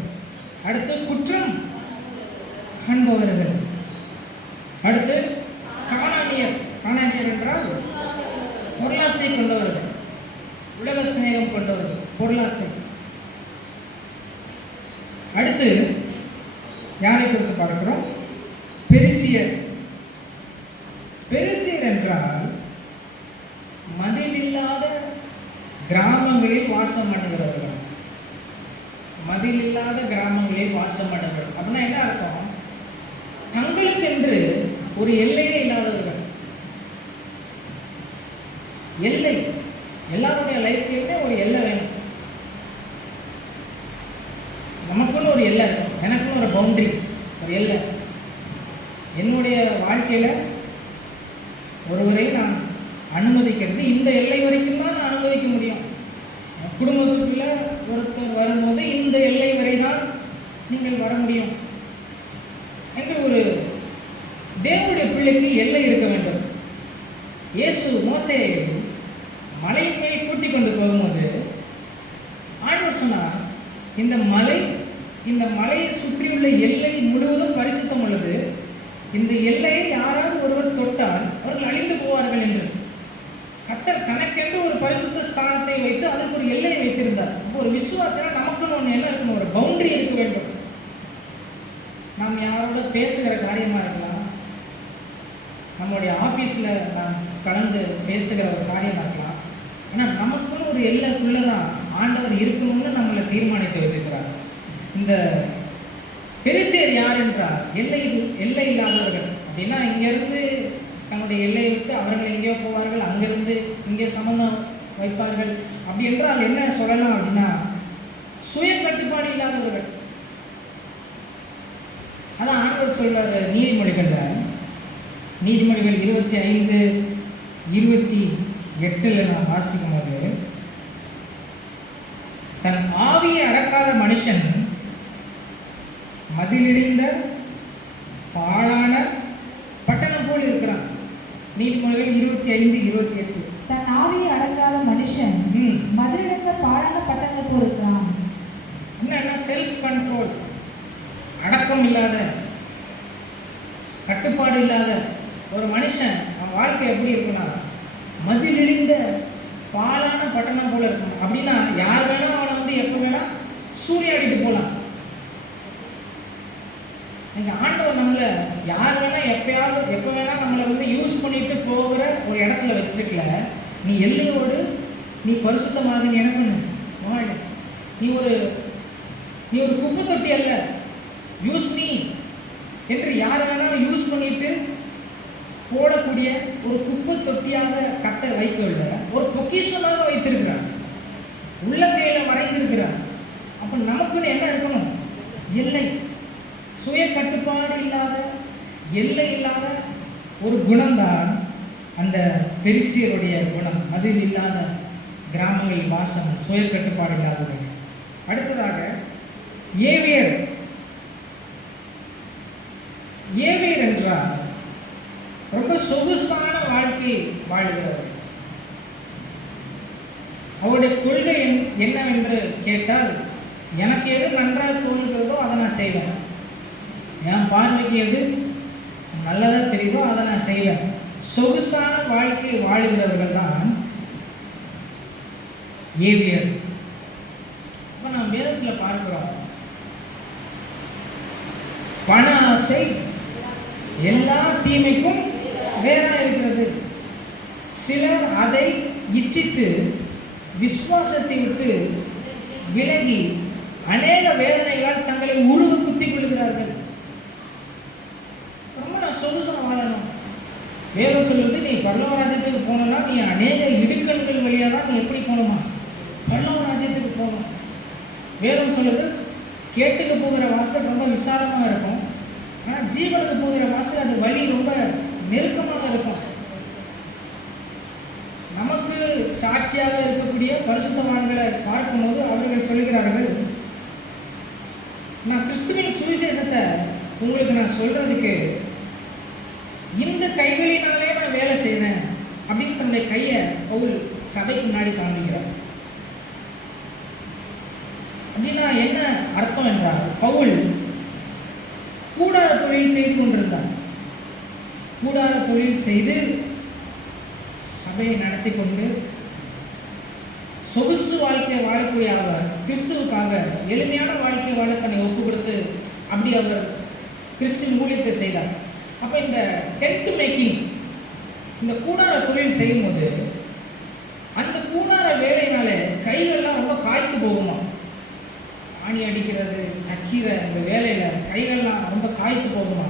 அடுத்து குற்றம் காண்பவர்கள். அடுத்து கானானியர். கானானியர் என்றால் பொருளாசை கொண்டவர்கள், உலக சிநேகம் கொண்டவர்கள், பொருளாசை. அடுத்து யாரை குறித்து பார்க்கிறோம்? பெரிசியர். பெரிசியர் என்றால் மதிலில்லாத கிராமங்களில் வாசம் பண்ணுகிறவர்கள். மதிலில்லாத கிராமங்களில் வாசம் பண்ணுகிறவர்கள் அப்படின்னா என்ன அர்த்தம்? தங்களுக்கென்று ஒரு எல்லையே இல்லாதவர்கள். எல்லை, எல்லாருடைய லைஃப்லையுமே ஒரு எல்லை வேணும். நமக்குன்னு ஒரு எல்லை இருக்கும், எனக்குன்னு ஒரு பவுண்டரி, ஒரு எல்லை. என்னுடைய வாழ்க்கையில் ஒருவரை நான் அனுமதிக்கிறது இந்த எல்லை வரைக்கும் தான் நான் அனுமதிக்க முடியும். குடும்பத்துக்குள்ள ஒருத்தர் வரும்போது இந்த எல்லை வரை தான் நீங்கள் வர முடியும் என்று ஒரு தேவனுடைய பிள்ளைக்கு எல்லை இருக்க வேண்டும். இயேசு மோசேயை மலையின் மேல் கூட்டி கொண்டு போகும்போது ஆண்டவர் சொன்னார், இந்த மலையை சுற்றியுள்ள எல்லை முழுவதும் பரிசுத்தம் உள்ளது, இந்த எல்லையை யாராவது ஒருவர் தொட்டால் அவர்கள் அழிந்து போவார்கள் என்று. கர்த்தர் தனக்கென்று ஒரு பரிசுத்த ஸ்தானத்தை வைத்து அதற்கு ஒரு எல்லையை வைத்திருந்தார். ஒரு விசுவாசம் நமக்குன்னு ஒன்று என்ன இருக்கணும்? ஒரு பவுண்டரி இருக்க வேண்டும். நாம் யாரோட பேசுகிற காரியமாக இருக்கலாம், நம்மளுடைய ஆஃபீஸில் நாம் கலந்து பேசுகிற ஒரு காரியமாக இருக்கலாம். ஆனால் நமக்குன்னு ஒரு எல்லைக்குள்ளே தான் ஆண்டவர் இருக்கணும்னு நம்மளை தீர்மானித்து வைத்திருக்கிறார். இந்த பெரிசியர் யார் என்றால் எல்லை இல்லாதவர்கள். அப்படின்னா இங்கேருந்து தன்னுடைய எல்லையை விட்டு அவர்கள் எங்கேயோ போவார்கள், அங்கிருந்து இங்கே சம்பந்தம் வைப்பார்கள். அப்படி என்றால் என்ன சொல்லலாம் அப்படின்னா, சுய கட்டுப்பாடு இல்லாதவர்கள். அதான் ஆண்டவர் சொல்றாரு நீதிமொழிகள் 25:28 நான் வாசிக்கும் போது, தன் ஆவியை அடக்காத மனுஷன் மதிலிடிந்த பாழான பட்டணம் போல் இருக்கிறான். நீதிமொழிகள் 25:28. தன் ஆவியை அடக்காத மனுஷன் மதிலிடிந்த பாழான பட்டணம் போல் இருக்கிறான். என்னன்னா செல்ஃப் கண்ட்ரோல், அடக்கம் இல்லாத, கட்டுப்பாடு இல்லாத ஒரு மனுஷன் அவன் வாழ்க்கை எப்படி இருக்குன்னா மதிலிடிந்த பாழான பட்டணம் போல இருக்கும். அப்படின்னா யார் வேணா அவனை வந்து எப்போ வேணா சூறையாடிட்டு போகலாம். இந்த ஆண்டவர் நம்மளை யார் வேணா எப்போ வேணா நம்மளை வந்து யூஸ் பண்ணிட்டு போகிற ஒரு இடத்துல வச்சிருக்கல. நீ எல்லையோடு நீ பரிசுத்தமாக நீ என்ன பண்ணு வாழ. நீ ஒரு குப்பை தொட்டி அல்ல, யூஸ் மீ என்று யார் வேணா யூஸ் பண்ணிட்டு போடக்கூடிய ஒரு குப்பை தொட்டியாக கர்த்தர் வைக்கவில்லை, ஒரு பொக்கிஷமாக வைத்திருக்கிறார், உள்ளங்கையில மறைந்திருக்கிறார். அப்போ நமக்குன்னு என்ன இருக்கணும்? எல்லை. சுய கட்டுப்பாடு இல்லாத, எல்லை இல்லாத ஒரு குணம்தான் அந்த பெரிசியருடைய குணம். அதில் இல்லாத கிராமங்களில் வாசம், சுய கட்டுப்பாடு இல்லாதவர்கள். அடுத்ததாக ஏவியர். ஏவியர் என்றால் ரொம்ப சொகுசான வாழ்க்கை வாழுகிறவர். அவருடைய கொள்கை என்னவென்று கேட்டால், எனக்கு எது நன்றாக தோன்றுகிறதோ அதை நான் செய்வேன், என் பார்வைக்கு எது நல்லதாக தெரியுதோ அதை நான் செய்வேன். சொகுசான வாழ்க்கை வாழுகிறவர்கள் தான் ஏவியர். இப்போ நாம் வேதத்தில் பார்க்கிறோம், பண ஆசை எல்லா தீமைக்கும் வேறா இருக்கிறது. சிலர் அதை இச்சித்து விசுவாசத்தை விட்டு விலகி அநேக வேதனைகளால் தங்களை உருவ குத்திக் கொள்கிறார்கள். ரொம்ப நான் சொகுசா வாழணும். வேதம் சொல்லுறது, நீ பரலோக ராஜ்யத்துக்கு போகணும்னா நீ அநேக இடுக்கண்கள் வழியாக தான் நீ எப்படி போகணுமா? பரலோக ராஜ்யத்துக்கு போகணும். வேதம் சொல்லுது, கேட்டுக்கு போகிற வாசல் ரொம்ப விசாலமாக இருக்கும், ஆனால் ஜீவனுக்கு போகிற வாசல் அது வழி ரொம்ப நெருக்கமாக இருக்கும். நமக்கு சாட்சியாக இருக்கக்கூடிய பரிசுத்தவான்களை பார்க்கும்போது அவர்கள் சொல்கிறார்கள், நான் கிறிஸ்துவின் சுவிசேஷத்தை உங்களுக்கு நான் சொல்றதுக்கு இந்த கைகளினாலே நான் வேலை செய்வேன் அப்படின்னு தன்னுடைய கையை பவுல் சபைக்கு முன்னாடி காண்பிக்கிறார். அப்படின்னா என்ன அர்த்தம் என்றால், பவுல் கூடார தொழில் செய்து கொண்டிருந்தார். கூடார தொழில் செய்து சபையை நடத்தி கொண்டு சொகுசு வாழ்க்கை வாழக்கூடிய அவர் கிறிஸ்துவுக்காக எளிமையான வாழ்க்கை வாழ தன்னை ஒப்பு கொடுத்து அப்படி அவர் கிறிஸ்துவின் ஊழியத்தை செய்தார். அப்போ இந்த டென்ட் மேக்கிங், இந்த கூடார தொழில் செய்யும் போது அந்த கூடார வேலையினால கைகள்லாம் ரொம்ப காய்த்து போகுமா. ஆணி அடிக்கிறது, தைக்கிற இந்த வேலையில கைகள்லாம் ரொம்ப காய்த்து போகுமா.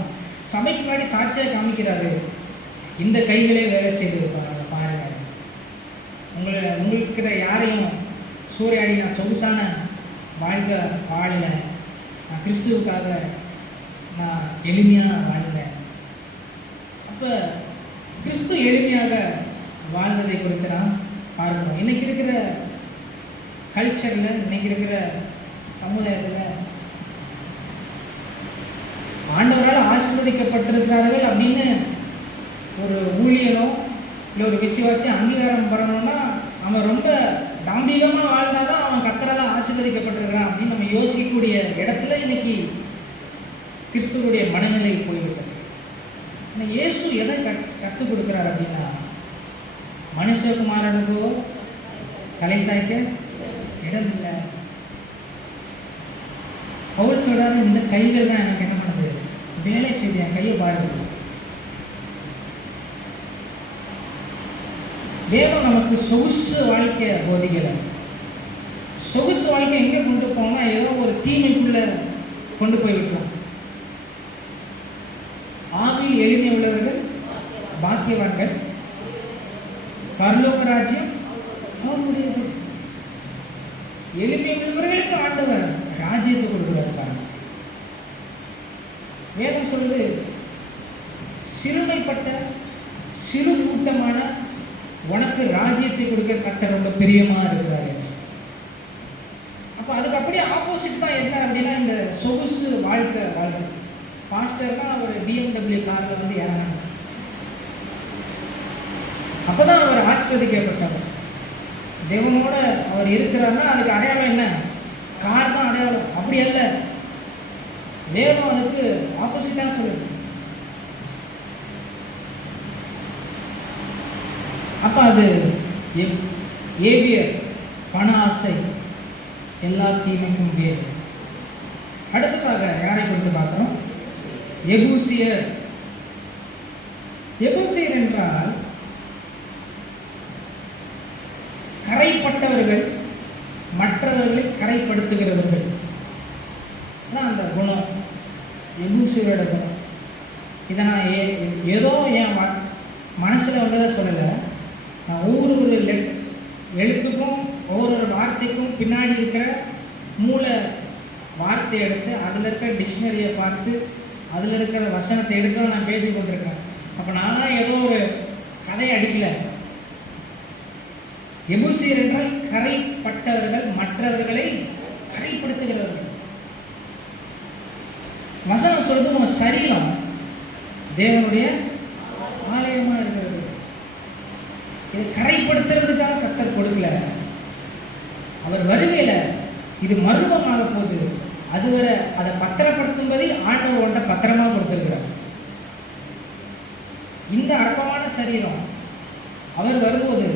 சபைக்கு முன்னாடி சாட்சியாக காமிக்கிறாரு, இந்த கைகளே வேலை செய்து பாருங்க. உங்களுக்கு யாரையும் சூறையாடி நான் சொகுசான வாழ்க்கை வாழல, நான் கிறிஸ்துவுக்காக நான் எளிமையாக வாழ்ந்தேன். அப்போ கிறிஸ்து எளிமையாக வாழ்ந்ததை குறித்து நான் பார்க்கணும். இன்னைக்கு இருக்கிற கல்ச்சரில், இன்னைக்கு இருக்கிற சமுதாயத்தில் ஆண்டவரால் ஆசீர்வதிக்கப்பட்டிருக்கிறார்கள் அப்படின்னு ஒரு ஊழியனோ இல்லை ஒரு விசுவாசி அங்கீகாரம் பண்ணணும்னா அவன் ரொம்ப தாம்பீகமாக வாழ்ந்தால் தான் அவன் கர்த்தரால் ஆசீர்வதிக்கப்பட்டிருக்கிறான் அப்படின்னு நம்ம யோசிக்கக்கூடிய இடத்துல இன்னைக்கு கிறிஸ்துவனுடைய மனநிலை போய்விட்டது. ஆனால் இயேசு எதை கற்றுக் கொடுக்குறார் அப்படின்னா, மனுஷகுமாரனுக்கோ தலை சாய்க்க இடம் இல்லை. பவுல் சொல்றாரு, இந்த கைகள் தான் எனக்கு என்ன பண்ணுது, வேலை செய்து என் கையை பாருங்க. வேதம் நமக்கு சொகுசு வாழ்க்கையை போதிக்கலை. சொகுசு வாழ்க்கை எங்கே கொண்டு போனா ஏதோ ஒரு தீமைக்குள்ள கொண்டு போய் விட்டுரும். ஆவியில் எளிமை உள்ளவர்கள் பாக்கியவான்கள், பரலோக ராஜ்யம் அவருடையது. எளிமை உள்ளவர்களுக்கு ஆண்டவர் ராஜ்யத்தை கொடுக்கிறார். வேதம் சொல்லுது, சிறுமைப்பட்ட சிறு கூட்டமான உனக்கு ராஜ்யத்தை கொடுக்க கர்த்தர் ரொம்ப பிரியமா இருக்கிறாரு. அப்போ அதுக்கு அப்படியே ஆப்போசிட் தான் என்ன அப்படின்னா, இந்த சொகுசு வாழ்க்கை வாழ்க்கை. பாஸ்டர்னா அவர் BMW காரில் வந்து இறங்கினாங்க, அப்போதான் அவர் ஆசீர்வதிக்கப்பட்டவர். தேவனோட அவர் இருக்கிறாருன்னா அதுக்கு அடையாளம் என்ன? கார் தான் அடையாளம். அப்படி அல்ல, வேதம் அதுக்கு ஆப்போசிட்டாக சொல்லுது. அப்போ அது ஏவியர், பண ஆசை, எல்லா தீமைக்கும் வேறு. அடுத்ததாக யாரை குறித்து பார்க்கிறோம்? எபூசியர். எபூசியர் என்றால் கரைப்பட்டவர்கள், மற்றவர்களை கரைப்படுத்துகிறவர்கள். அதான் அந்த குணம், எபூசியரோட குணம். இதை நான் ஏதோ என் மனசில் வந்ததை சொல்லலை. நான் ஒவ்வொரு எழுத்துக்கும் ஒவ்வொரு வார்த்தைக்கும் பின்னாடி இருக்கிற மூல வார்த்தை எடுத்து அதில் இருக்கிற டிக்ஷனரியை பார்த்து அதில் இருக்கிற வசனத்தை எடுத்து நான் பேசி கொண்டிருக்கேன். அப்போ நானாக ஏதோ ஒரு கதை அடிக்கலை. எபூசியர் என்றால் கரைப்பட்டவர்கள், மற்றவர்களை கரைப்படுத்துகிறவர்கள். வசனம் சொல்றது, உன் சரீரம் தேவனுடைய ஆலயமா இருக்கிறது. இதை கரைப்படுத்துறதுக்காக கர்த்தர் கொடுக்கல. அவர் வருகையில இது மர்மமாக போகுது, அதுவரை அதை பத்திரப்படுத்தும்படி ஆண்டவர் ஒன்றை பத்திரமா கொடுத்திருக்கிறார். இந்த அற்பமான சரீரம் அவர் வரும்போது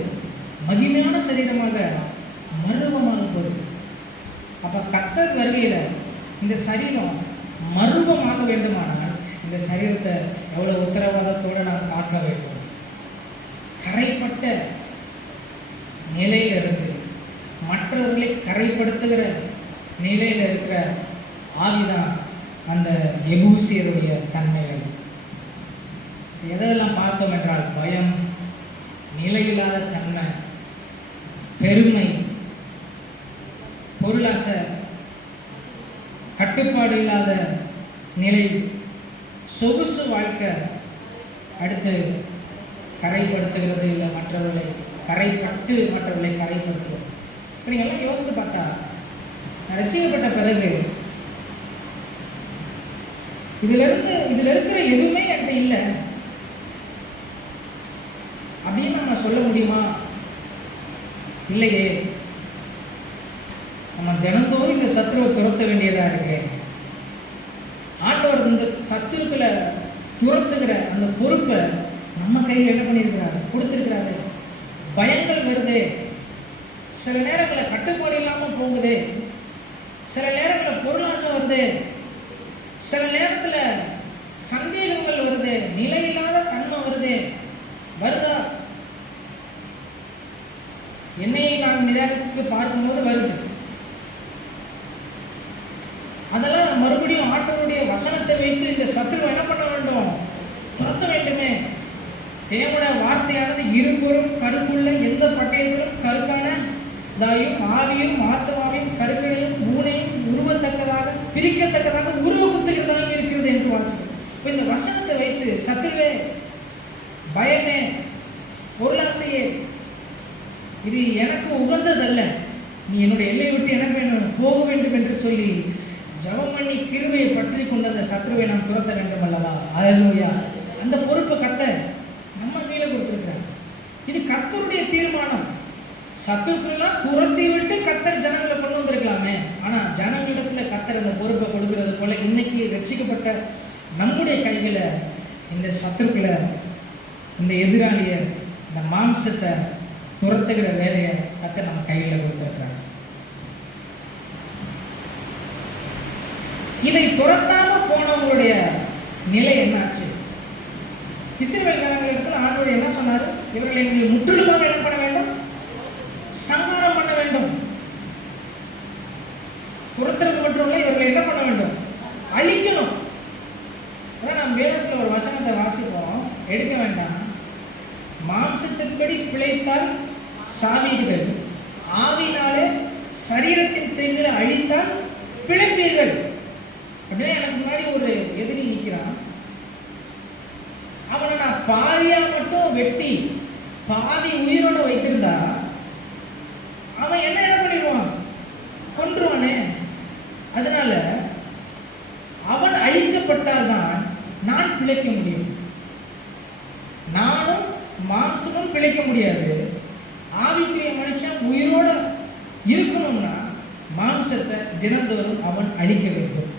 மகிமையான சரீரமாக மர்வமாக போகுது. அப்ப கர்த்தர் வருகையில இந்த சரீரம் மர்வமாக வேண்டுமானால் இந்த சரீரத்தை எவ்வளோ உத்தரவாதத்தோடு நாம் காக்க வேண்டும். கரைப்பட்ட நிலையில் இருந்து மற்றவர்களை கரைப்படுத்துகிற நிலையில் இருக்கிற ஆவிதான் அந்த எபூசியருடைய தன்மைகள். எதெல்லாம் பார்த்தோம் என்றால் பயம், நிலையில்லாத தன்மை, பெருமை, பொருளாசை, கட்டுப்பாடு இல்லாத நிலை, சொகுசு வாழ்க்கை, அடுத்து கரைப்படுத்துகிறது, இல்லை மற்றவர்களை கரைப்பட்டு மற்றவர்களை கரைப்படுத்துகிறது. இப்போ நீங்கள்லாம் யோசித்து பார்த்தா, நான் ரட்சிக்கப்பட்ட பிறகு இதில் இருக்கிற எதுவுமே என்கிட்ட இல்லை அப்படின்னு நம்ம சொல்ல முடியுமா? இல்லையே. நம்ம தினந்தோறும் இந்த சத்துருவை துரத்த வேண்டியதாக இருக்கு. ஆண்டவர் இந்த சத்துருக்களை துரத்துகிற அந்த பொறுப்பை நம்ம கையில் என்ன பண்ணியிருக்கிறாரு, கொடுத்துருக்கிறாரு. பயங்கள் வருதே, சில நேரங்களில் கட்டுப்பாடு இல்லாமல் போகுதே, சில நேரங்களில் பொருளாசை வருது, சில நேரத்தில் சந்தேகங்கள் வருது, நிலையில்லாத தன்மை வருதா? என்னையை நான் நிதானத்துக்கு பார்க்கும்போது வருது. அதெல்லாம் மறுபடியும் ஆண்டவருடைய வசனத்தை வைத்து இந்த சத்துருவை என்ன பண்ண வேண்டும், துரத்த வேண்டுமே. தேவனுடைய வார்த்தையானது இருபுறம் கருக்குள்ள எந்த பட்டயத்திலும் கருக்கான தாயும் ஆவியும் ஆத்மாவையும் கருக்களையும் ஊனையும் உருவத்தக்கதாக பிரிக்கத்தக்கதாக உருவ குத்துகிறதாக இருக்கிறது என்று வாசிக்கும். இப்போ இந்த வசனத்தை வைத்து சத்துருவே, பயமே, பொருளாசையே, இது எனக்கு உகந்ததல்ல, நீ என்னுடைய எல்லையை விட்டு என்ன வேணும், போக வேண்டும் என்று சொல்லி ஜெபம் பண்ணி கிருபையை பற்றி கொண்ட அந்த சத்துருவை நாம் துரத்த வேண்டும் அல்லவா? அல்லேலூயா. அந்த பொறுப்பை கர்த்தர் நம்ம கீழே கொடுத்துருக்கிறார். இது கர்த்தருடைய தீர்மானம். சத்துருக்கெல்லாம் துரத்தி விட்டு கர்த்தர் ஜனங்களை கொண்டு வந்திருக்கலாமே. ஆனால் ஜனங்களிடத்தில் கர்த்தர் அந்த பொறுப்பை கொடுக்கிறது போல இன்னைக்கு ரட்சிக்கப்பட்ட நம்முடைய கையில் இந்த சத்துருக்களை, இந்த எதிராளியை, இந்த மாம்சத்தை துரத்துகிற வேலையை கர்த்தர் நம்ம கையில் கொடுத்துருக்கிறாங்க. இதை துரத்தாம போனவங்களுடைய நிலை என்னாச்சு? இஸ்ரவேல் ஜனங்களிடத்தில் ஆண்டவர் என்ன சொன்னார்? இவர்களை நீங்கள் முற்றிலுமாக என்ன பண்ண வேண்டும், சங்காரம் பண்ண வேண்டும். துரத்துறது மட்டும் இல்லை, இவர்களை என்ன பண்ண வேண்டும், அழிக்கணும். அதான் நாம் வேதத்தில் ஒரு வசனத்தை வாசிப்போம், எடுக்க வேண்டாம். மாம்சத்தின்படி பிழைத்தால் சாவீர்கள், ஆவினாலே சரீரத்தின் செய்திகளை அழித்தால் பிழைப்பீர்கள். அப்படின்னா எனக்கு முன்னாடி ஒரு எதிரி நிற்கிறான், அவனை நான் பாதியா மட்டும் வெட்டி பாதி உயிரோட வைத்திருந்தா அவன் என்ன பண்ணிடுவான், கொன்றுவானே. அதனால அவன் அழிக்கப்பட்டால் தான் நான் பிழைக்க முடியும். நானும் மாம்சமும் பிழைக்க முடியாது. ஆவிக்குரிய மனுஷன் உயிரோட இருக்கணும்னா மாம்சத்தை தினந்தோறும் அவன் அழிக்க வேண்டும்.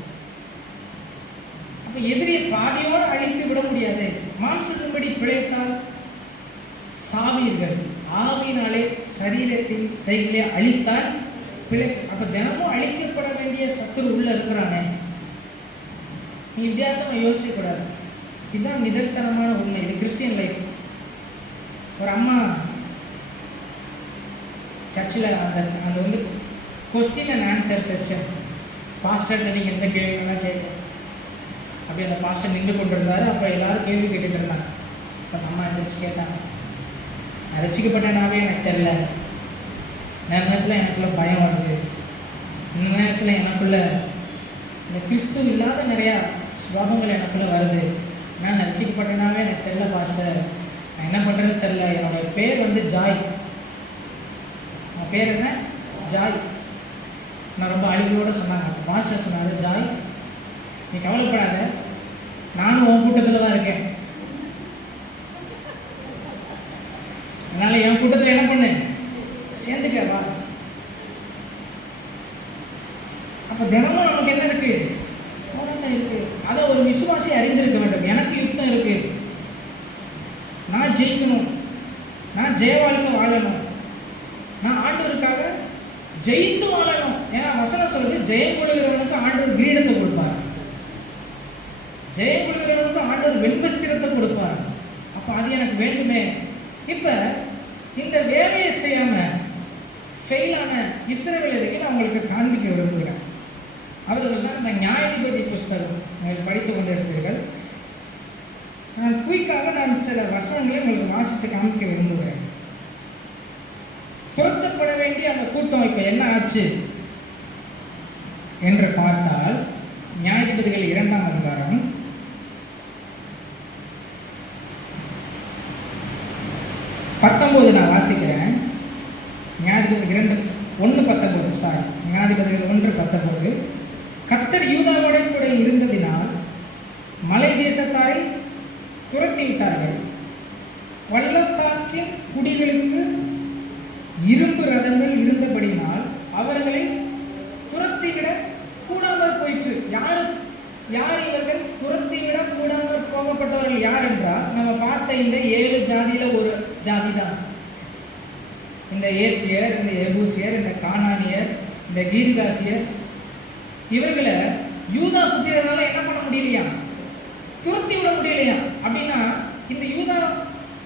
அப்ப எதிரியை பாதியோடு அழித்து விட முடியாது. மாம்சத்தின்படி பிழைத்தால் சாவீர்கள், ஆவினாலே சரீரத்தின் செயலை அழித்தால் பிழை. அப்ப தினமும் அழிக்கப்பட வேண்டிய சத்துரு உள்ள இருக்கிறானே. நீ வித்தியாசமா யோசிக்க கூடாது. இதுதான் நிதர்சனமான உண்மை. இது கிறிஸ்டியன் லைஃப். ஒரு அம்மா சர்ச்சில் அந்த வந்து கொஸ்டின் அண்ட் ஆன்சர் செஷன், பாஸ்டர்கிட்ட நீங்கள் எந்த கேள்விலாம் கேட்க, அப்படி அந்த பாஸ்டர் நின்று கொண்டு இருந்தார். அப்போ எல்லாரும் கேள்வி கேட்டுட்டு இருந்தாங்க. இப்போ அம்மா எந்திரிச்சு கேட்டாங்க, நான் ரசிக்கப்பட்டேனாவே எனக்கு தெரில, நேரத்தில் எனக்குள்ள பயம் வருது, இந்த நேரத்தில் எனக்குள்ள இந்த கிறிஸ்து இல்லாத நிறையா சுபாவங்கள் எனக்குள்ளே வருது, நான் ரசிக்கப்பட்டேனாவே எனக்கு தெரில பாஸ்டர், நான் என்ன பண்ணுறதுன்னு தெரில. என்னுடைய பேர் வந்து ஜாய். என் பேர் என்ன, ஜாய். நான் ரொம்ப அழிவோடு சொன்னாங்க. பாஸ்டர் சொன்னார், ஜாய் நீ கவலைப்படாத, நானும் உன் கூட்டத்தில் தான் இருக்கேன், அதனால் என் கூட்டத்தில் என்ன பண்ணு, சேர்ந்துக்க வா. அப்போ தினமும் நமக்கு என்ன இருக்கு, போராட்டம் இருக்கு. அதை ஒரு விசுவாசி அறிந்திருக்க வேண்டும். எனக்கு யுத்தம் இருக்கு, நான் ஜெயிக்கணும், நான் ஜெய வாழ்க்கை வாழணும், நான் ஆண்டவருக்காக ஜெயித்து வாழணும். ஏன்னா வசனம் சொல்றது, ஜெயம் கொள்கிறவனுக்கு ஆண்டவர் கிரீடத்தை கொடுப்பார். ஜெயம் கொள்கிறவனுக்கு கொடுக்கிறவனுக்கு ஆண்டவர் வெண்வஸ்திரத்தை கொடுப்பார். அப்போ அது எனக்கு வேண்டுமே. இப்போ இந்த வேலையை செய்யாம ஃபெயிலான இஸ்ரவேலருக்கு நான் உங்களுக்கு காண்பிக்க விரும்புகிறேன். அவர்கள் தான் இந்த நியாயாதிபதி புஸ்தகம் நீங்கள் படித்து கொண்டு இருப்பீர்கள். நான் குயிக்காக நான் சில வசனங்களை உங்களுக்கு வாசித்து காமிக்க விரும்புகிறேன். துரத்தப்பட வேண்டிய அந்த கூட்டம் இப்போ என்ன ஆச்சு என்று பார்த்தால், நியாயாதிபதிகள் 2ஆம் அதிகாரம் 19 நான் வாசிக்கிறேன். நியாயாதிபதிகள் 1:19 சாரி, நியாயாதிபதிகள் 1:19. கர்த்தர் யூதாவுடன் கூட இருந்ததினால் மலை தேசத்தாரை துரத்தி விட்டார்கள். பள்ளத்தாக்கின் குடிகளுக்கு இரும்பு ரதங்கள் இருந்தபடினால் அவர்களை துரத்திவிட கூடாமற் போயிற்று. யார் இவர்கள்? துரத்திவிட கூடாமற் போகப்பட்டவர்கள் யார் என்றால், நம்ம பார்த்த இந்த 7 ஜாதியில ஒரு ஜாதி தான். இந்த ஏத்தியர், இந்த எபூசியர், இந்த கானானியர், இந்த கீர்காசியர், இவர்களை யூதா புத்திரனால என்ன பண்ண முடியலையா? துரத்தி விட முடியலையா? அப்படின்னா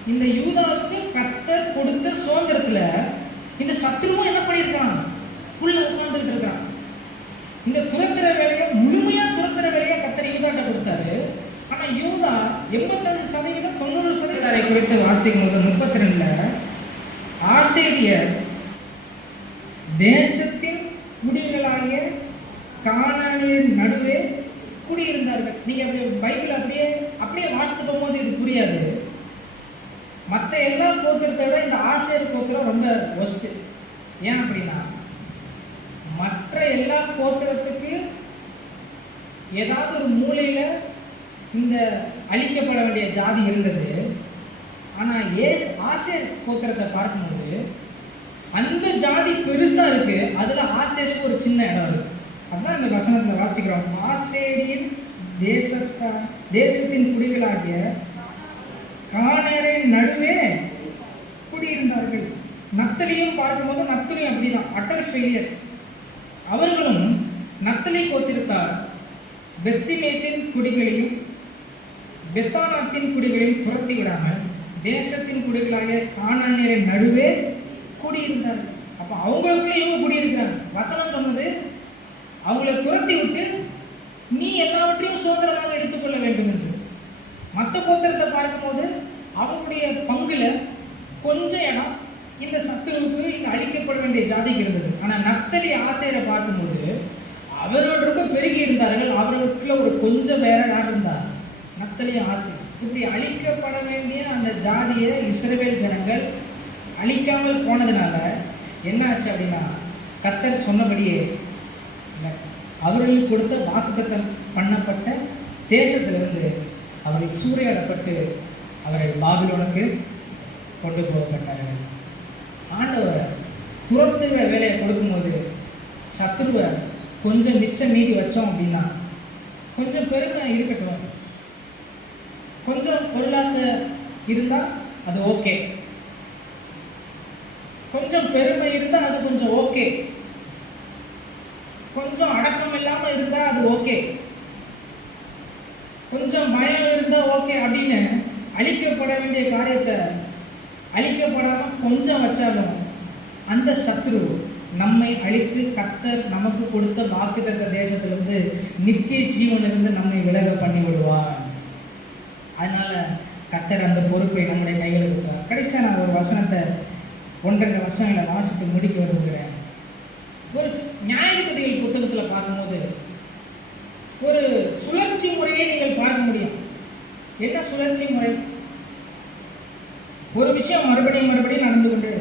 இந்த யூதாவுக்கு கர்த்தர் கொடுத்த சுதந்திரத்துல இந்த சத்ருவும் என்ன பண்ணியிருக்கிறான்? உள்ள உட்கார்ந்துட்டு இருக்கிறான். இந்த துரத்துற வேலையை முழுமையா துரத்துற வேலையை கர்த்தர் யூதாட்ட கொடுத்தாரு. ஆனா யூதா 85% 90% குறித்து வாசிக்கும் போது 32ல ஆசேரியர் தேசத்தின் குடிகளாகிய கானானியர் நடுவே குடியிருந்தார்கள். நீங்க பைபிள் அப்படியே வாசித்து போகும்போது இது புரியாது. மற்ற எல்லா கோத்திரத்தை விட இந்த ஆசேர் கோத்திரம் ரொம்ப ஒஸ்ட். ஏன் அப்படின்னா, மற்ற எல்லா கோத்திரத்துக்கு ஏதாவது ஒரு மூலையில இந்த அழிக்கப்பட வேண்டிய ஜாதி இருந்தது. ஆனா ஆசேர் கோத்திரத்தை பார்க்கும்போது அந்த ஜாதி பெருசா இருக்கு, அதுல ஆசேருக்கு ஒரு சின்ன இடம் இருக்கு. அதுதான் இந்த வசனத்துல வாசிக்கிறோம். ஆசேரியின் தேசத்தின் குடிகளாகிய கானானியரின் நடுவே குடியிருந்தார்கள். நப்தலியும் பார்க்கும்போது நப்தலியும் அப்படிதான், அட்டர் ஃபெயிலியர். அவர்களும் நப்தலி கோத்திரத்தார் பெத்சிமேசின் குடிகளையும் பெத்தானாத்தின் குடிகளையும் துரத்தி விடாமல் தேசத்தின் குடிகளாகிய கானானியரின் நடுவே குடியிருந்தார்கள். அப்போ அவங்களுக்குள்ளே இவங்க குடியிருக்கிறாங்க. வசனம் சொன்னது அவங்கள துரத்தி விட்டு நீ எல்லாவற்றையும் சுதந்திரமாக எடுத்துக்கொள்ள வேண்டும் என்று. மற்ற கோத்திரத்தை பார்க்கும்போது அவங்களுடைய பங்குல கொஞ்சம் இடம் இந்த சத்துருவுக்கு இந்த அழிக்கப்பட வேண்டிய ஜாதிக்கு இருந்தது. ஆனால் நப்தலி ஆசேரை பார்க்கும்போது அவர்கள் ரொம்ப பெருகி இருந்தார்கள். அவர்களுக்குள்ள ஒரு கொஞ்சம் வேற யார் இருந்தார்? நப்தலி ஆசேர். இப்படி அழிக்கப்பட வேண்டிய அந்த ஜாதியை இஸ்ரவேல் ஜனங்கள் அழிக்காமல் போனதுனால என்னாச்சு அப்படின்னா, கர்த்தர் சொன்னபடியே அவர்களுக்கு கொடுத்த வாக்குத்தத்தம் பண்ணப்பட்ட தேசத்திலிருந்து அவர்கள் சூறையாடப்பட்டு அவர்கள் பாபிலோனுக்கு கொண்டு போகப்பட்டார்கள். ஆண்டவர் துரத்துகிற வேலையை கொடுக்கும்போது சத்துருவை கொஞ்சம் மிச்சம் மீதி வச்சோம் அப்படின்னா, கொஞ்சம் பெருமை இருக்கட்டும், கொஞ்சம் பொருளாசை இருந்தால் அது ஓகே, கொஞ்சம் பெருமை இருந்தால் அது கொஞ்சம் ஓகே, கொஞ்சம் அடக்கம் இல்லாமல் இருந்தால் அது ஓகே, கொஞ்சம் பயம் இருந்தால் ஓகே அப்படின்னு அழிக்கப்பட வேண்டிய காரியத்தை அழிக்கப்படாமல் கொஞ்சம் வச்சாலும் அந்த சத்ரு நம்மை அழித்து கர்த்தர் நமக்கு கொடுத்த வாக்குத்தத்த தேசத்திலிருந்து நித்திய ஜீவனிலிருந்து நம்மை விலக பண்ணி விடுவார். அதனால கர்த்தர் அந்த பொறுப்பை நம்முடைய கையில் கொடுத்தார். கடைசியாக நான் ஒரு வசனத்தை 1-2 வசனங்களை வாசித்து முடிக்க விரும்புகிறேன். ஒரு நியாயாதிபதிகள் புத்தகத்தில் பார்க்கும்போது ஒரு சுழற்சி முறையை நீங்கள் பார்க்க முடியும். என்ன சுழற்சி முறை? ஒரு விஷயம் மறுபடியும் நடந்து கொண்டு,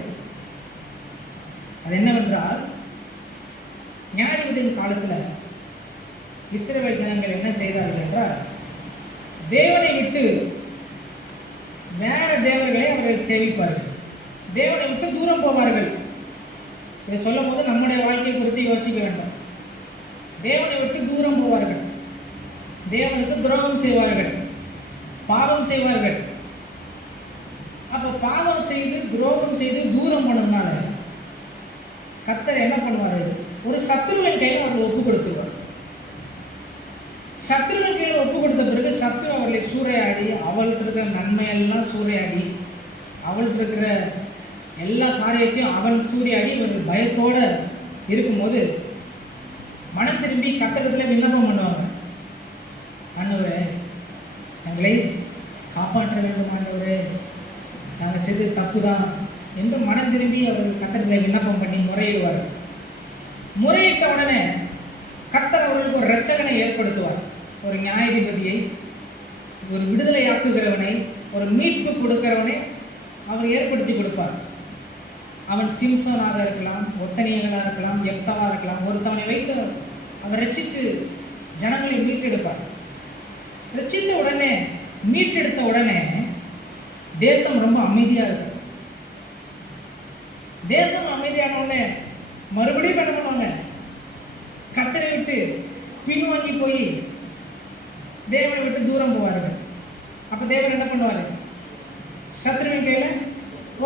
அது என்னவென்றால், நியாயாதிபதியின் காலத்தில் இஸ்ரவேல் ஜனங்கள் என்ன செய்தார்கள் என்றால், தேவனை விட்டு வேற தேவர்களை அவர்கள் சேவிப்பார்கள், தேவனை விட்டு தூரம் போவார்கள். இதை சொல்லும் போது நம்முடைய வாழ்க்கை குறித்து யோசிக்க வேண்டும். தேவனை விட்டு தூரம் போவார்கள், தேவனுக்கு துரோகம் செய்வார்கள், பாவம் செய்வார்கள். அப்போ பாவம் செய்து துரோகம் செய்து தூரம் போனதுனால கர்த்தர் என்ன பண்ணுவார்? ஒரு சத்ருவின் கையில் அவர்கள் ஒப்பு கொடுத்துருவார். சத்ருவின் கீழே ஒப்பு கொடுத்த பிறகு சத்ரு அவர்களை சூறையாடி, அவள்கிட்ட இருக்கிற நன்மையெல்லாம் சூறையாடி, அவள்கிட்ட இருக்கிற எல்லா காரியத்தையும் அவன் சூறையாடி ஒரு பயத்தோட இருக்கும்போது மனம் திரும்பி கர்த்தரிடத்துல விண்ணப்பம் பண்ணுவாங்க. ஆண்டவரே, எங்களை காப்பாற்ற வேண்டும் ஆண்டவரே, நாங்கள் செய்தது தப்பு தான் என்று மனம் திரும்பி அவர் கர்த்தரிடத்துல விண்ணப்பம் பண்ணி முறையிடுவார். முறையிட்ட உடனே கர்த்தர் அவர்களுக்கு ஒரு இரட்சகனை ஏற்படுத்துவார். ஒரு நியாயாதிபதியை, ஒரு விடுதலையாக்குகிறவனை, ஒரு மீட்பு கொடுக்கிறவனை அவர் ஏற்படுத்தி கொடுப்பார். அவன் சிம்சோனாக இருக்கலாம், ஒத்தனியங்களாக இருக்கலாம், எப்தாவாக இருக்கலாம். ஒருத்தவனை வைத்து அவர் ரட்சித்து ஜனங்களை மீட்டெடுப்பார். ரட்சித்த உடனே, மீட்டெடுத்த உடனே தேசம் ரொம்ப அமைதியாக இருக்கும். தேசம் அமைதியான உடனே மறுபடியும் என்ன பண்ணுவாங்க? கர்த்தரை விட்டு பின்வாங்கி போய் தேவனை விட்டு தூரம் போவார்கள். அப்போ தேவன் என்ன பண்ணுவார்? சத்ருவின் கையில்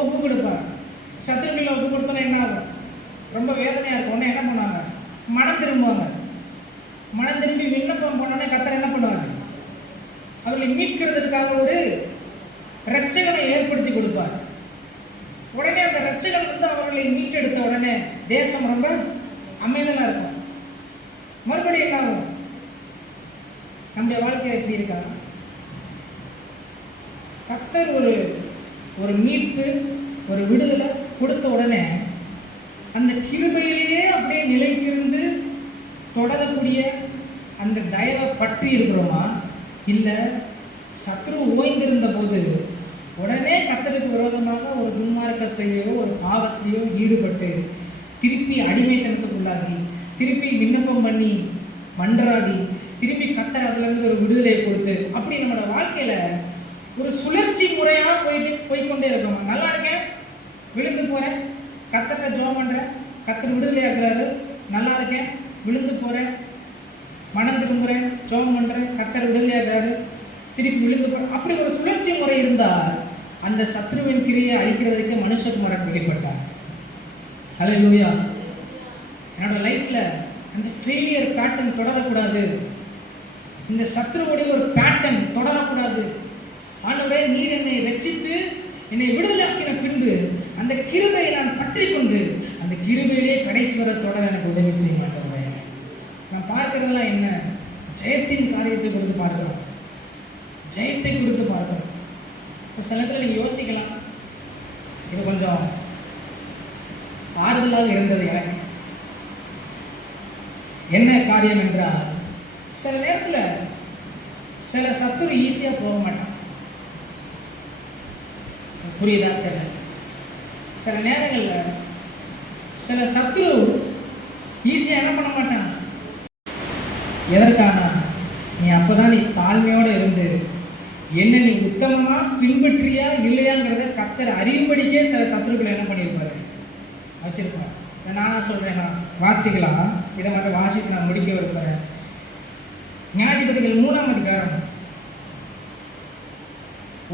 ஒப்பு கொடுப்பார். சத்ருவின் கையில் ஒப்பு கொடுத்தோன்னா என்ன ஆகும்? ரொம்ப வேதனையாக இருக்கும். உடனே என்ன பண்ணுவாங்க? மனம் திரும்புவாங்க. மனம் திரும்பி விண்ணப்பம் பண்ணோன்னே கர்த்தர் என்ன பண்ணுவாங்க? அவர்களை மீட்கிறதுக்காக ஒரு இரட்சகனை ஏற்படுத்தி கொடுப்பார். உடனே அந்த இரட்சகன் வந்து அவர்களை மீட்டெடுத்த உடனே தேசம் ரொம்ப அமைதலாக இருக்கும். மறுபடியும் என்ன ஆகும்? நம்முடைய வாழ்க்கை எப்படி இருக்கா? கர்த்தர் ஒரு மீட்பு, ஒரு விடுதலை கொடுத்த உடனே அந்த கிருபையிலேயே அப்படியே நிலைத்திருந்து தொடரக்கூடிய அந்த தயவை பற்றி இருக்கிறோமா? இல்லை சத்ரு ஓய்ந்திருந்த போது உடனே கர்த்தருக்கு விரோதமாக ஒரு துன்மார்க்கத்தையோ ஒரு பாவத்தையோ ஈடுபட்டு திருப்பி அடிமைத்தனத்துக்குள்ளாகி திருப்பி விண்ணப்பம் பண்ணி மன்றாடி திருப்பி கர்த்தர் அதிலிருந்து ஒரு விடுதலை கொடுத்து அப்படி நம்மளோட வாழ்க்கையில் ஒரு சுழற்சி முறையாக போய்கொண்டே இருக்கோம். நல்லா இருக்கேன், விழுந்து போகிறேன், கர்த்தர்கிட்ட ஜெபம் பண்ணுறேன், கர்த்தர் விடுதலை ஆக்குறாரு, நல்லா இருக்கேன், விழுந்து போகிறேன், மனம் திரும்புகிறேன், ஜெபம் பண்ணுறேன், கர்த்தர் விடுதலை ஆக்குறாரு, திருப்பி விழுந்து போகிறேன். அப்படி ஒரு சுழற்சி முறை இருந்தால் அந்த சத்ருவின் கிரியை அழிக்கிறதுக்கு மனுஷகுமாரன் வெளிப்பட்டார். ஹல்லேலூயா. என்னோட லைஃப்பில் அந்த ஃபெயிலியர் பேட்டர்ன் தொடரக்கூடாது. இந்த சத்ருவுடைய ஒரு பேட்டர்ன் தொடரக்கூடாது. ஆண்டவரே, நீர் என்னை ரட்சித்து என்னை விடுதலையாக்கின பின்பு அந்த கிருபையை நான் பற்றி கொண்டு அந்த கிருபையிலே கடைசி வரை தொடர எனக்கு உதவி செய்ய மாட்டேன். நான் பார்க்கறதெல்லாம் என்ன? ஜெயத்தின் காரியத்தை கொடுத்து பார்க்கிறோம், ஜெயத்தை கொடுத்து பார்க்கிறோம். இப்போ சில இடத்துல நீங்கள் யோசிக்கலாம், இது கொஞ்சம் ஆறுதலாக இருந்தது எனக்கு. என்ன காரியம் என்றால், சில நேரத்தில் சில சத்துரு ஈஸியாக போக மாட்டான். புரியுதா? தெரியல. சில நேரங்களில் சில சத்துரு ஈஸியாக என்ன பண்ண மாட்டான். எதற்கான? நீ அப்போதான் நீ தாழ்மையோடு இருந்து என்ன நீ உத்தமமாக பின்பற்றியா இல்லையாங்கிறத கர்த்தர் அறியும்படிக்கே சில சத்துருக்களை என்ன பண்ணியிருப்பாரு, வச்சிருப்பார். நானா சொல்கிறேன், நான் வாசிக்கலாம், இதை மட்டும் வாசித்து நான் முடிக்க விரும்புகிறேன். நியாயாதிபதிகள் 3ஆம் அதிகாரம்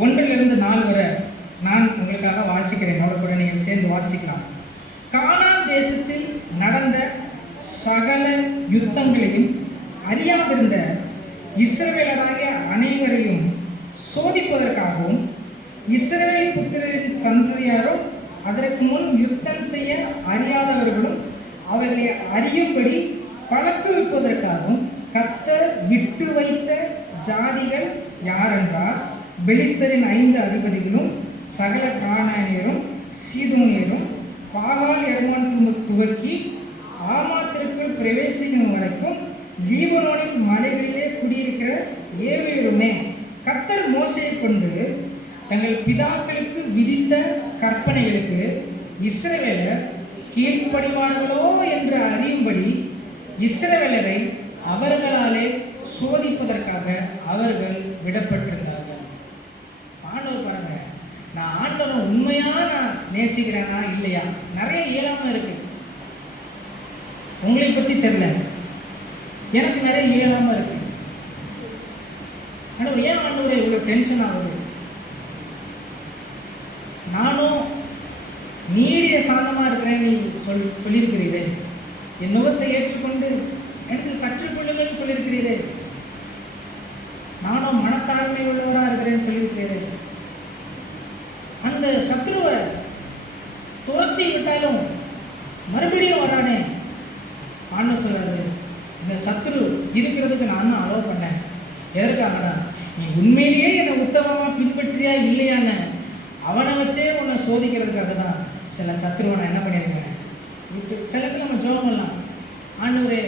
1-4 வரை நான் உங்களுக்காக வாசிக்கிறேன். என்னோட கூட நீங்கள் சேர்ந்து வாசிக்கலாம். கானான் தேசத்தில் நடந்த சகல யுத்தங்களையும் அறியாதிருந்த இஸ்ரவேலராகிய அனைவரையும் சோதிப்பதற்காகவும் இஸ்ரவேல் புத்திரரின் சந்ததியாரும் அதற்கு முன் யுத்தம் செய்ய அறியாதவர்களும் அவர்களை அறியும்படி பழக்குவிப்பதற்காகவும் கர்த்தர் விட்டு வைத்த ஜாதிகள் யாரென்றால், பெலிஸ்தரின் 5 அதிபதிகளும் சகல கானானியரும் சீதோனியரும் பாகால் எர்மான் துவக்கி ஆமாத்திற்குள் பிரவேசிக்கும் வரைக்கும் லீபனோனின் மலைகளிலே குடியிருக்கிற ஏவியருமே. கர்த்தர் மோசேயை கொண்டு தங்கள் பிதாக்களுக்கு விதித்த கற்பனைகளுக்கு இஸ்ரவேலர் கீழ்ப்படிவார்களோ என்று அறியும்படி இஸ்ரவேலரை அவர்களாலே சோதிப்பதற்காக அவர்கள் விடப்பட்டிருந்தார்கள். ஆண்டவர் பாருங்க, நான் ஆண்டவரை உண்மையா நான் நேசிக்கிறேனா இல்லையா? நிறைய இயலாம இருக்கு. உங்களை பற்றி தெரியல, எனக்கு நிறைய இயலாம இருக்கு. ஆண்டவர் ஏன் ஆண்டவரை இவ்வளோ டென்ஷன் ஆகுது? நானும் நீடிய சாந்தமாக இருக்கிறேன் நீ சொல்லியிருக்கிறீரே, என் நுகத்தை ஏற்றுக்கொண்டு எனக்கு கற்றுக்கொள்ளுங்கள் சொல்லியிருக்கிறீரே. தாழ்மை உள்ளவராக இருக்கிறேன்னு சொல்லியிருக்காரு. அந்த சத்துருவை துரத்தி விட்டாலும் மறுபடியும் வரானே, ஆண்டு சொல்றாரு, இந்த சத்துரு இருக்கிறதுக்கு நான் தான் அலோவ் பண்ணேன். எதற்காகடா, நீ உண்மையிலேயே என்னை உத்தமமாக பின்பற்றியா இல்லையான்னு அவனை வச்சே உன்னை சோதிக்கிறதுக்காக தான் சில சத்துருவை நான் என்ன பண்ணியிருக்கேன் விட்டு. சிலத்தில் நம்ம ஜோம் பண்ணலாம், ஆண்டவரே.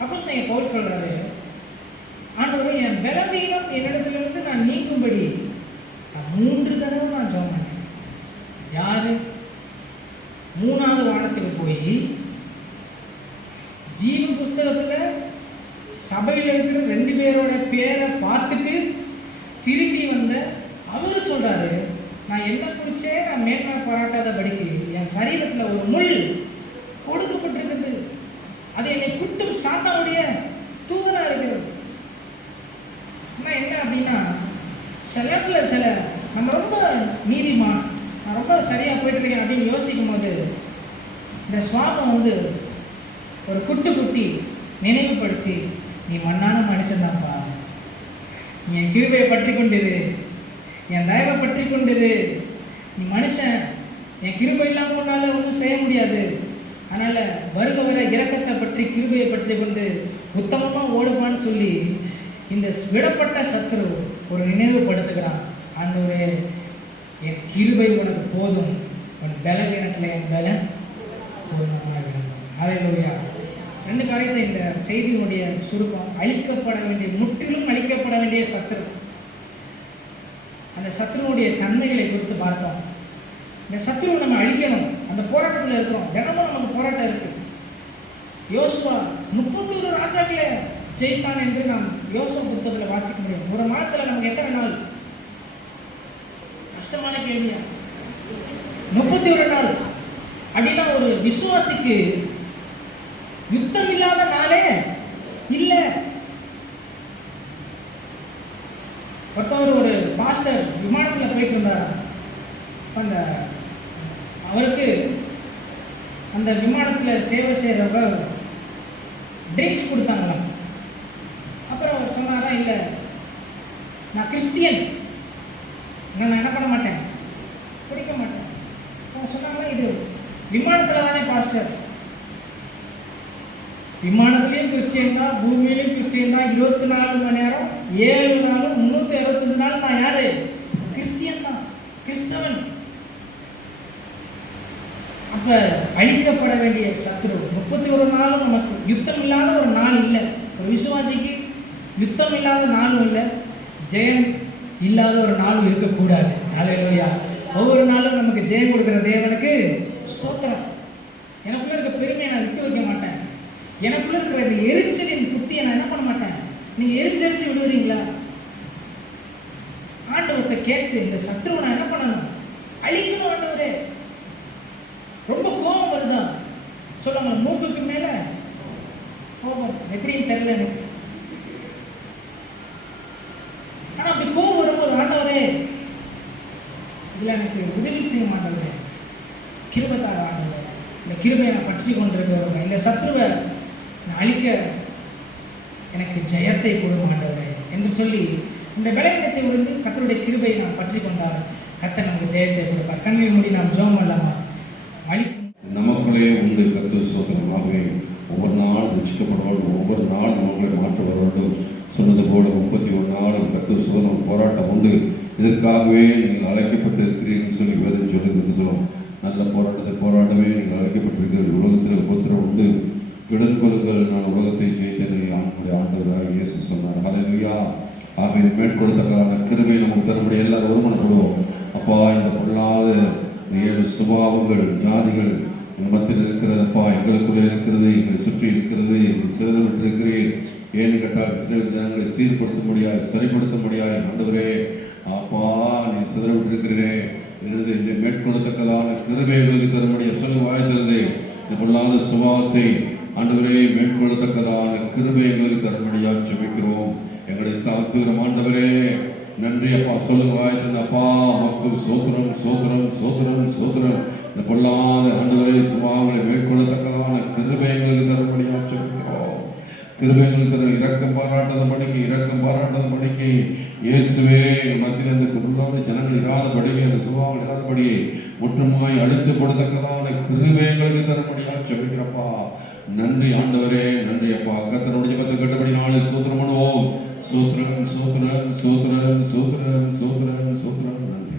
அப்போஸ்தலன் பவுல் சொல்றாரு, ஆண்டவரே என் பலவீனம் என்னிடத்திலிருந்து நான் நீங்கும்படி நான் 3 தடவை நான் ஜோம் பண்ணேன். யாரு? 3வது வானத்துக்கு போய் ஜீவ புஸ்தகத்தில் சபையில் இருக்கிற 2 பேரோட பேரை பார்த்துட்டு திரும்பி வந்த அவரு சொல்றாரு, நான் என்ன குறிச்சே நான் மேன்மை பாராட்டாத படிக்கு என் சரீரத்தில் ஒரு முள் கொடுக்கப்பட்டிருக்குது, அது என்னை குட்டும் சாத்தானுடைய தூதனா இருக்கிறது. ஆனால் என்ன அப்படின்னா, சில நேரத்தில் சில நம்ம ரொம்ப நீதிமான், நான் ரொம்ப சரியாக போயிட்டு இருக்கேன் அப்படின்னு யோசிக்கும் போது இந்த சுவாபம் வந்து ஒரு குட்டி நினைவுபடுத்தி, நீ மண்ணான மனுஷன்தான்ப்பா, நீ என் கிருபையை பற்றி கொண்டிரு, என் தயவை பற்றி கொண்டிரு, நீ மனுஷன், என் கிருபை இல்லாமல் உன்னால ஒன்றும் செய்ய முடியாது, அதனால் வருக வர இரக்கத்தை பற்றி கிருபையை பற்றி கொண்டு உத்தமமாக ஓடுவான்னு சொல்லி இந்த விடப்பட்ட சத்துரு ஒரு நினைவுபடுத்துகிறான். ஆண்டவரே என் கிருபை உனக்கு போதும், உன் பலவீனத்தில் என் பலன் பூர்ணமாக இருக்கும். ஹல்லேலூயா. 2 காரியத்தை இந்த செய்தியினுடைய சுருக்கம், அழிக்கப்பட வேண்டிய, முற்றிலும் அழிக்கப்பட வேண்டிய சத்துரு. அந்த சத்துருவுடைய தன்மைகளை குறித்து பார்த்தோம். இந்த சத்துருவை நம்ம அழிக்கணும், அந்த போராட்டத்தில் இருக்கிறோம். தினமும் நமக்கு போராட்டம் இருக்கு. யோசுவா 31 ராஜாக்களை ஜெயித்தான் என்று நாம் யோசுவா புத்தகத்தில் வாசிக்க முடியும். ஒரு மாதத்தில் நமக்கு எத்தனை நாள்? கஷ்டமான கேள்வியா? 31 நாள் அப்படின்னா ஒரு விசுவாசிக்கு யுத்தம் இல்லாத நாளே இல்லை. ஒருத்தவர் ஒரு பாஸ்டர் விமானத்தில் போயிட்டு இருந்தார். அந்த அவருக்கு அந்த விமானத்தில் சேவை செய்கிறவங்க ட்ரிங்க்ஸ் கொடுத்தாங்களாம். அப்புறம் அவர் சொன்னாரா, இல்லை நான் கிறிஸ்டியன், நான் என்ன பண்ண மாட்டேன், குடிக்க மாட்டேன். அவங்க சொன்னாங்களா, இது விமானத்தில் தானே பாஸ்டர், விமானத்துலேயும் கிறிஸ்டியன் தான், பூமியிலையும் கிறிஸ்டியன் தான், 24 மணி நேரம் 7 நாளும் 365 நாள் நான் யாரு? கிறிஸ்டியன் தான், கிறிஸ்தவன். அப்ப அழிக்கப்பட வேண்டிய சத்துரு 31 நாளும் நமக்கு யுத்தம் இல்லாத ஒரு நாள் இல்லை. ஒரு விசுவாசிக்கு யுத்தம் இல்லாத நாளும் இல்லை, ஜெயம் இல்லாத ஒரு நாளும் இருக்கக்கூடாது. ஹல்லேலூயா. ஒவ்வொரு நாளும் நமக்கு ஜெயம் கொடுக்குற தேவனுக்கு ஸ்தோத்திரம். எனக்குள்ள இருக்க பெருமையை நான் விட்டு வைக்க மாட்டேன். எனக்குள்ள இருக்கிற எரிச்சலின் புத்தியை நான் என்ன பண்ண மாட்டேன். நீங்க எரிஞ்செரிச்சு விடுவீங்களா? ஆண்டவர்கிட்ட கேட்டு இந்த சத்ருவை நான் என்ன பண்ணணும்? அழிக்கணும். ஆண்டவரே, ரொம்ப கோபம் வருதா? சொல்லுங்க, மூக்குக்கு மேல கோபம், எப்படின்னு தெரியல எனக்கு. ஆனா அப்படி கோபம் வரும்போது, ஆண்டவரே இதுல எனக்கு உதவி செய்ய மாட்டவரே, கிருபைதார ஆண்டவரே, இந்த கிருபையை நான் பற்றி கொண்டிருக்கிறவங்க, இந்த சத்ருவை நான் அழிக்க எனக்கு ஜெயத்தை கொடுக்க மாட்டவரே என்று சொல்லி இந்த பலவீனத்தை உணர்ந்து கர்த்தருடைய கிருபையை நாம் பற்றி கொண்டால் கர்த்தர் நமக்கு ஜெயத்தை கொடுப்பார். கண்ணில் மூடி நாம் ஜெபம் பண்ணலாமா? நமக்குள்ளே உண்டு கர்த்தர் சோதனமாகவே ஒவ்வொரு நாள் ரட்சிக்கப்படுவோம், ஒவ்வொரு நாள் நம்மளை மாற்ற வேண்டும் சொன்னது போல 31 நாளும் கர்த்தர் சோதனம் போராட்டம் உண்டு. இதற்காகவே நீங்கள் அழைக்கப்பட்டு இருக்கிறீர்கள் சொல்லி வேதம் சொல்லி சொல்லும். நல்ல போராட்டத்தை போராட்டமே நீங்கள் அழைக்கப்பட்டிருக்கிறீர்கள். உலகத்தில் உபத்திரம் உண்டு, திடன் கொள்ளுங்கள், நான் உலகத்தை ஜெயித்தேன் நம்முடைய ஆண்டவராக இயேசு சொன்னார். ஹல்லேலூயா. ஆக இது மேற்கொள்ளத்தக்கதான கிருபை நமக்கு தரும்படி எல்லாரும் ஒருமனப்படுவோம். அப்பா, இந்த பொல்லாத 7 சுபாவங்கள் ஜாதிகள் மத்தியில் இருக்கிறதப்பா, எங்களுக்குள்ளே இருக்கிறது, எங்களை சுற்றி இருக்கிறது, எங்கள் சிறந்து இருக்கிறேன். ஏன்னு கேட்டால் சில ஜனங்களை சீர்படுத்த முடியாது, சரிப்படுத்த முடியாது. ஆண்டவரே அப்பா, நீ சிதறவிட்டிருக்கிறே, இருந்து இதை மேற்கொள்ளத்தக்கதான கிருபை எங்களுக்கு தரும்படிய சொல்லி வாழ்த்திருந்தே இந்த பொல்லாத சுபாவத்தை ஆண்டவரே மேற்கொள்ளத்தக்கதான கிருபை எங்களுக்கு தரும்படியா ஜெபிக்கிறோம். எங்களை தாழ்த்துகிறோம். ஆண்டவரே நன்றி அப்பா. சொல்லுங்க வாழ்த்திருந்த அப்பா, மக்கள் சோத்திரம் சோத்திரம் சோத்திரம் சோத்திரம். இந்த பொல்லாத ஆண்டவரே சுபாவங்களை மேற்கொள்ளத்தக்கதான கிருபை எங்களுக்கு தரும்படியா ஜெபிக்கிறோம். கிருபைகளுக்கு தர இரக்கம் பாராட்டாத படிக்கை இயேசுவே மத்தியில் இந்த குருளான ஜனங்கள் இராதபடியே அந்த சுபாவம் இராதபடியே முற்றுமாய் அழுத்து கொடுத்தக்கதான கிருபைகளுக்கு தரபடியாக செபிக்கிறப்பா. நன்றி ஆண்டவரே, நன்றி அப்பா. கர்த்தருடைய ஜெபத்தை கேட்டபடி நாளை சோத்திரம் பண்ணுவோம். சோத்திரம் சோத்திரம் சோத்திரம் சோத்திரம் சோத்திரம் சோத்திரம். நன்றி.